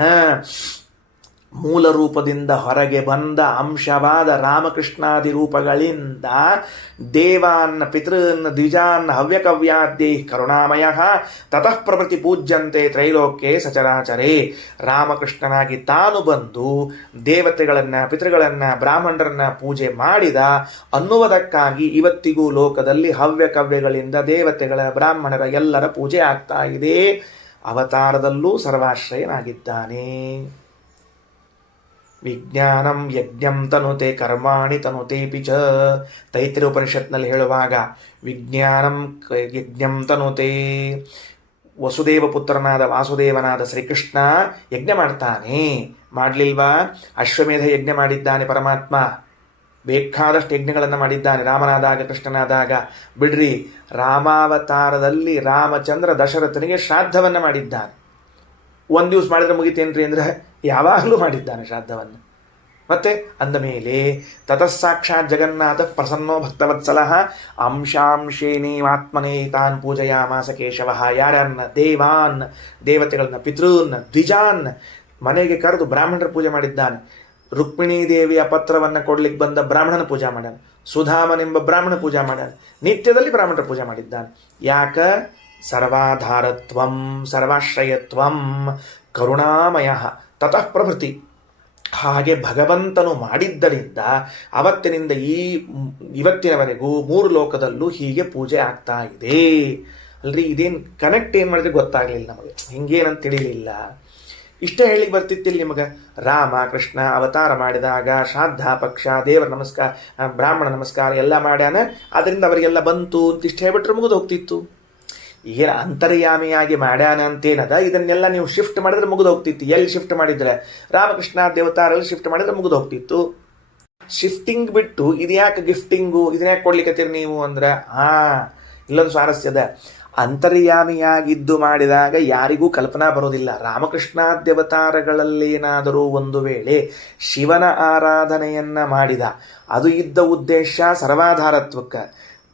ಮೂಲ ರೂಪದಿಂದ ಹೊರಗೆ ಬಂದ ಅಂಶವಾದ ರಾಮಕೃಷ್ಣಾದಿ ರೂಪಗಳಿಂದ ದೇವಾನ್ ಪಿತೃನ್ ದ್ವಿಜಾನ್ ಹವ್ಯಕವ್ಯಾದ್ಯೈ ಕರುಣಾಮಯ ತತಃ ಪ್ರಭೃತಿ ಪೂಜ್ಯಂತೆ ತ್ರೈಲೋಕ್ಯೆ ಸಚರಾಚರೇ. ರಾಮಕೃಷ್ಣನಾಗಿ ತಾನು ಬಂದು ದೇವತೆಗಳನ್ನು, ಪಿತೃಗಳನ್ನು, ಬ್ರಾಹ್ಮಣರನ್ನ ಪೂಜೆ ಮಾಡಿದ ಅನ್ನುವುದಕ್ಕಾಗಿ ಇವತ್ತಿಗೂ ಲೋಕದಲ್ಲಿ ಹವ್ಯಕವ್ಯಗಳಿಂದ ದೇವತೆಗಳ, ಬ್ರಾಹ್ಮಣರ ಎಲ್ಲರ ಪೂಜೆ ಆಗ್ತಾ ಇದೆ. ಅವತಾರದಲ್ಲೂ ಸರ್ವಾಶ್ರಯನಾಗಿದ್ದಾನೆ. ವಿಜ್ಞಾನಂ ಯಜ್ಞಂ ತನುತೆ ಕರ್ಮಾಣಿ ತನುತೇಪಿ ಚ. ತೈತ್ರಿಯ ಉಪನಿಷತ್ನಲ್ಲಿ ಹೇಳುವಾಗ ವಿಜ್ಞಾನಂ ಯಜ್ಞಂ ತನುತೆ, ವಸುದೇವ ಪುತ್ರನಾದ ವಾಸುದೇವನಾದ ಶ್ರೀಕೃಷ್ಣ ಯಜ್ಞ ಮಾಡ್ತಾನೆ. ಮಾಡಲಿಲ್ವಾ? ಅಶ್ವಮೇಧ ಯಜ್ಞ ಮಾಡಿದ್ದಾನೆ ಪರಮಾತ್ಮ, ಬೇಕಾದಷ್ಟು ಯಜ್ಞಗಳನ್ನು ಮಾಡಿದ್ದಾನೆ ರಾಮನಾದಾಗ ಕೃಷ್ಣನಾದಾಗ. ಬಿಡ್ರಿ, ರಾಮಾವತಾರದಲ್ಲಿ ರಾಮಚಂದ್ರ ದಶರಥನಿಗೆ ಶ್ರಾದ್ದವನ್ನು ಮಾಡಿದ್ದಾನೆ. ಒಂದು ದಿವಸ ಮಾಡಿದ್ರೆ ಮುಗಿತೇನ್ರಿ ಅಂದರೆ ಯಾವಾಗಲೂ ಮಾಡಿದ್ದಾನೆ ಶ್ರಾದ್ದವನ್ನು. ಮತ್ತೆ ಅಂದ ಮೇಲೆ ತತಸ್ಸಾಕ್ಷಾತ್ ಜಗನ್ನಾಥ ಪ್ರಸನ್ನೋ ಭಕ್ತವತ್ಸಲಃ ಅಂಶಾಂಶೇನೇವಾತ್ಮನೇ ತಾನ್ ಪೂಜಯಾಮಾಸ ಕೇಶವ. ಯಾರನ್ನ? ದೇವಾನ್, ದೇವತೆಗಳನ್ನ, ಪಿತೃನ್, ದ್ವಿಜಾನ್ ಮನೆಗೆ ಕರೆದು ಬ್ರಾಹ್ಮಣರ ಪೂಜೆ ಮಾಡಿದ್ದಾನೆ. ರುಕ್ಮಿಣೀ ದೇವಿಯ ಪತ್ರವನ್ನು ಕೊಡ್ಲಿಕ್ಕೆ ಬಂದ ಬ್ರಾಹ್ಮಣನ ಪೂಜಾ ಮಾಡ್ಯಾನ. ಸುಧಾಮನೆಂಬ ಬ್ರಾಹ್ಮಣ ಪೂಜಾ ಮಾಡ್ಯಾನ. ನಿತ್ಯದಲ್ಲಿ ಬ್ರಾಹ್ಮಣರ ಪೂಜೆ ಮಾಡಿದ್ದಾನೆ. ಯಾಕ? ಸರ್ವಾಧಾರತ್ವಂ ಸರ್ವಾಶ್ರಯತ್ವಂ ಕರುಣಾಮಯ ತತಃ ಪ್ರಭೃತಿ. ಹಾಗೆ ಭಗವಂತನು ಮಾಡಿದ್ದರಿಂದ ಅವತ್ತಿನಿಂದ ಇವತ್ತಿನವರೆಗೂ 3 ಲೋಕದಲ್ಲೂ ಹೀಗೆ ಪೂಜೆ ಆಗ್ತಾ ಇದೆ ಅಲ್ರಿ. ಇದೇನು ಕನೆಕ್ಟ್ ಏನು ಮಾಡಿದ್ರೆ ಗೊತ್ತಾಗಲಿಲ್ಲ ನಮಗೆ, ಹಿಂಗೇನಂತ ತಿಳಿಲಿಲ್ಲ. ಇಷ್ಟೇ ಹೇಳಿಗೆ ಬರ್ತಿತ್ತಿಲ್ಲ ನಿಮಗೆ. ರಾಮ ಕೃಷ್ಣ ಅವತಾರ ಮಾಡಿದಾಗ ಶ್ರಾದ್ದ ಪಕ್ಷ ದೇವರ ನಮಸ್ಕಾರ ಬ್ರಾಹ್ಮಣ ನಮಸ್ಕಾರ ಎಲ್ಲ ಮಾಡ್ಯಾನ, ಅದರಿಂದ ಅವರಿಗೆಲ್ಲ ಬಂತು ಅಂತ ಇಷ್ಟು ಹೇಳ್ಬಿಟ್ರೆ ಮುಗಿದು ಹೋಗ್ತಿತ್ತು. ಏನು ಅಂತರ್ಯಾಮಿಯಾಗಿ ಮಾಡ್ಯಾನ ಅಂತೇನದ, ಇದನ್ನೆಲ್ಲ ನೀವು ಶಿಫ್ಟ್ ಮಾಡಿದ್ರೆ ಮುಗಿದು ಹೋಗ್ತಿತ್ತು. ಎಲ್ಲಿ ಶಿಫ್ಟ್ ಮಾಡಿದ್ರೆ? ರಾಮಕೃಷ್ಣ ದೇವತಾರಲ್ಲಿ ಶಿಫ್ಟ್ ಮಾಡಿದ್ರೆ ಮುಗಿದು ಹೋಗ್ತಿತ್ತು. ಶಿಫ್ಟಿಂಗ್ ಬಿಟ್ಟು ಇದ್ಯಾಕೆ ಗಿಫ್ಟಿಂಗು, ಇದನ್ಯಾಕೆ ಕೊಡ್ಲಿಕ್ಕತ್ತೀರಿ ನೀವು ಅಂದ್ರೆ ಇಲ್ಲೊಂದು ಸ್ವಾರಸ್ಯದ. ಅಂತರ್ಯಾಮಿಯಾಗಿದ್ದು ಮಾಡಿದಾಗ ಯಾರಿಗೂ ಕಲ್ಪನಾ ಬರೋದಿಲ್ಲ. ರಾಮಕೃಷ್ಣ ದೇವತಾರಗಳಲ್ಲೇನಾದರೂ ಒಂದು ವೇಳೆ ಶಿವನ ಆರಾಧನೆಯನ್ನ ಮಾಡಿದ, ಅದು ಇದ್ದ ಉದ್ದೇಶ ಸರ್ವಾಧಾರತ್ವಕ್ಕೆ.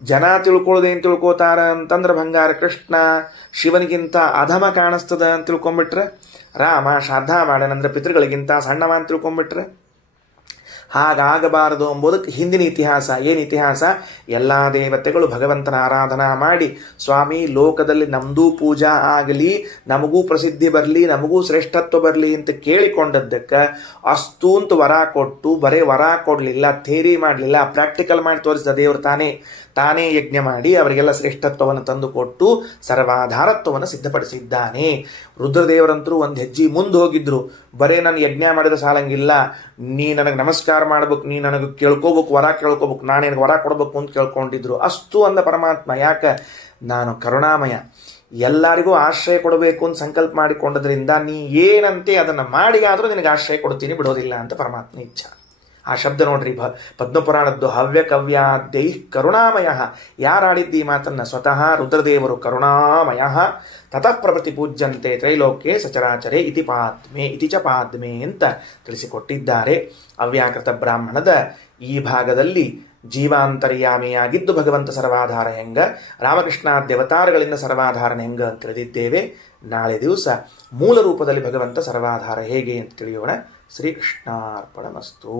ಜನ ತಿಳ್ಕೊಳ್ಳೋದೇನು ತಿಳ್ಕೋತಾರ ಅಂತಂದ್ರೆ ಬಂಗಾರ ಕೃಷ್ಣ ಶಿವನಿಗಿಂತ ಅಧಮ ಕಾಣಿಸ್ತದ ಅಂತ ತಿಳ್ಕೊಂಬಿಟ್ರೆ, ರಾಮ ಶ್ರಾದ್ದ ಮಾಡ್ಯಾನಂದ್ರೆ ಪಿತೃಗಳಿಗಿಂತ ಸಣ್ಣವ ಅಂತ ತಿಳ್ಕೊಂಬಿಟ್ರೆ, ಹಾಗಾಗಬಾರದು ಎಂಬುದಕ್ಕೆ ಹಿಂದಿನ ಇತಿಹಾಸ. ಏನು ಇತಿಹಾಸ? ಎಲ್ಲ ದೇವತೆಗಳು ಭಗವಂತನ ಆರಾಧನಾ ಮಾಡಿ, ಸ್ವಾಮಿ ಲೋಕದಲ್ಲಿ ನಮ್ಮದೂ ಪೂಜಾ ಆಗಲಿ, ನಮಗೂ ಪ್ರಸಿದ್ಧಿ ಬರಲಿ, ನಮಗೂ ಶ್ರೇಷ್ಠತ್ವ ಬರಲಿ ಅಂತ ಕೇಳಿಕೊಂಡದ್ದಕ್ಕೆ ಅಷ್ಟು ಅಂತ ವರ ಕೊಟ್ಟು, ಬರೇ ವರ ಕೊಡಲಿಲ್ಲ, ಥೇರಿ ಮಾಡಲಿಲ್ಲ, ಪ್ರಾಕ್ಟಿಕಲ್ ಮಾಡಿ ತೋರಿಸಿದ ದೇವರು ತಾನೇ ಯಜ್ಞ ಮಾಡಿ ಅವರಿಗೆಲ್ಲ ಶ್ರೇಷ್ಠತ್ವವನ್ನು ತಂದುಕೊಟ್ಟು ಸರ್ವಾಧಾರತ್ವವನ್ನು ಸಿದ್ಧಪಡಿಸಿದ್ದಾನೆ. ರುದ್ರದೇವರಂತರೂ ಒಂದು ಹೆಜ್ಜೆ ಮುಂದೆ ಹೋಗಿದ್ರು. ಬರೇ ನಾನು ಯಜ್ಞ ಮಾಡಿದ ಸಾಲಂಗಿಲ್ಲ, ನೀ ನನಗೆ ನಮಸ್ಕಾರ ಮಾಡ್ಬೇಕು, ನೀ ನನಗೆ ಕೇಳ್ಕೋಬೇಕು, ವರ ಕೇಳ್ಕೋಬೇಕು, ನಾನೇನು ವರ ಕೊಡ್ಬೇಕು ಅಂತ ಕೇಳ್ಕೊಂಡಿದ್ರು. ಅಷ್ಟು ಅಂದ ಪರಮಾತ್ಮ. ಯಾಕೆ? ನಾನು ಕರುಣಾಮಯ, ಎಲ್ಲರಿಗೂ ಆಶ್ರಯ ಕೊಡಬೇಕು ಅಂತ ಸಂಕಲ್ಪ ಮಾಡಿಕೊಂಡದ್ರಿಂದ ನೀ ಏನಂತೆ ಅದನ್ನು ಮಾಡಿಗಾದರೂ ನಿನಗೆ ಆಶ್ರಯ ಕೊಡ್ತೀನಿ, ಬಿಡೋದಿಲ್ಲ ಅಂತ ಪರಮಾತ್ಮ ಇಚ್ಛಾ. ಆ ಶಬ್ದ ನೋಡ್ರಿ, ಪದ್ಮಪುರಾಣದ್ದು ಹವ್ಯ ಕವ್ಯಾದ್ಯೈ ಕರುಣಾಮಯ. ಯಾರಾಡಿದ್ದು ಈ ಮಾತನ್ನು? ಸ್ವತಃ ರುದ್ರದೇವರು ಕರುಣಾಮಯ. ತತಃ ಪ್ರಭೃತಿ ಪೂಜ್ಯಂತೆ ತ್ರೈಲೋಕ್ಯೆ ಸಚರಾಚರೆ ಇತಿ ಪಾದ್ಮೆ ಇತಿ ಚ ಪಾದ್ಮೆ ಅಂತ ತಿಳಿಸಿಕೊಟ್ಟಿದ್ದಾರೆ. ಅವ್ಯಾಕೃತ ಬ್ರಾಹ್ಮಣದ ಈ ಭಾಗದಲ್ಲಿ ಜೀವಾಂತರ್ಯಾಮಿಯಾಗಿದ್ದು ಭಗವಂತ ಸರ್ವಾಧಾರ ಹೆಂಗ, ರಾಮಕೃಷ್ಣ ದೇವತಾರಗಳಿಂದ ಸರ್ವಾಧಾರಣ ಹೆಂಗ ಅಂತ ತಿಳಿದಿದ್ದೇವೆ. ನಾಳೆ ದಿವಸ ಮೂಲ ರೂಪದಲ್ಲಿ ಭಗವಂತ ಸರ್ವಾಧಾರ ಹೇಗೆ ಅಂತ ತಿಳಿಯೋಣ. ಶ್ರೀಕೃಷ್ಣಾರ್ಪಣಮಸ್ತು.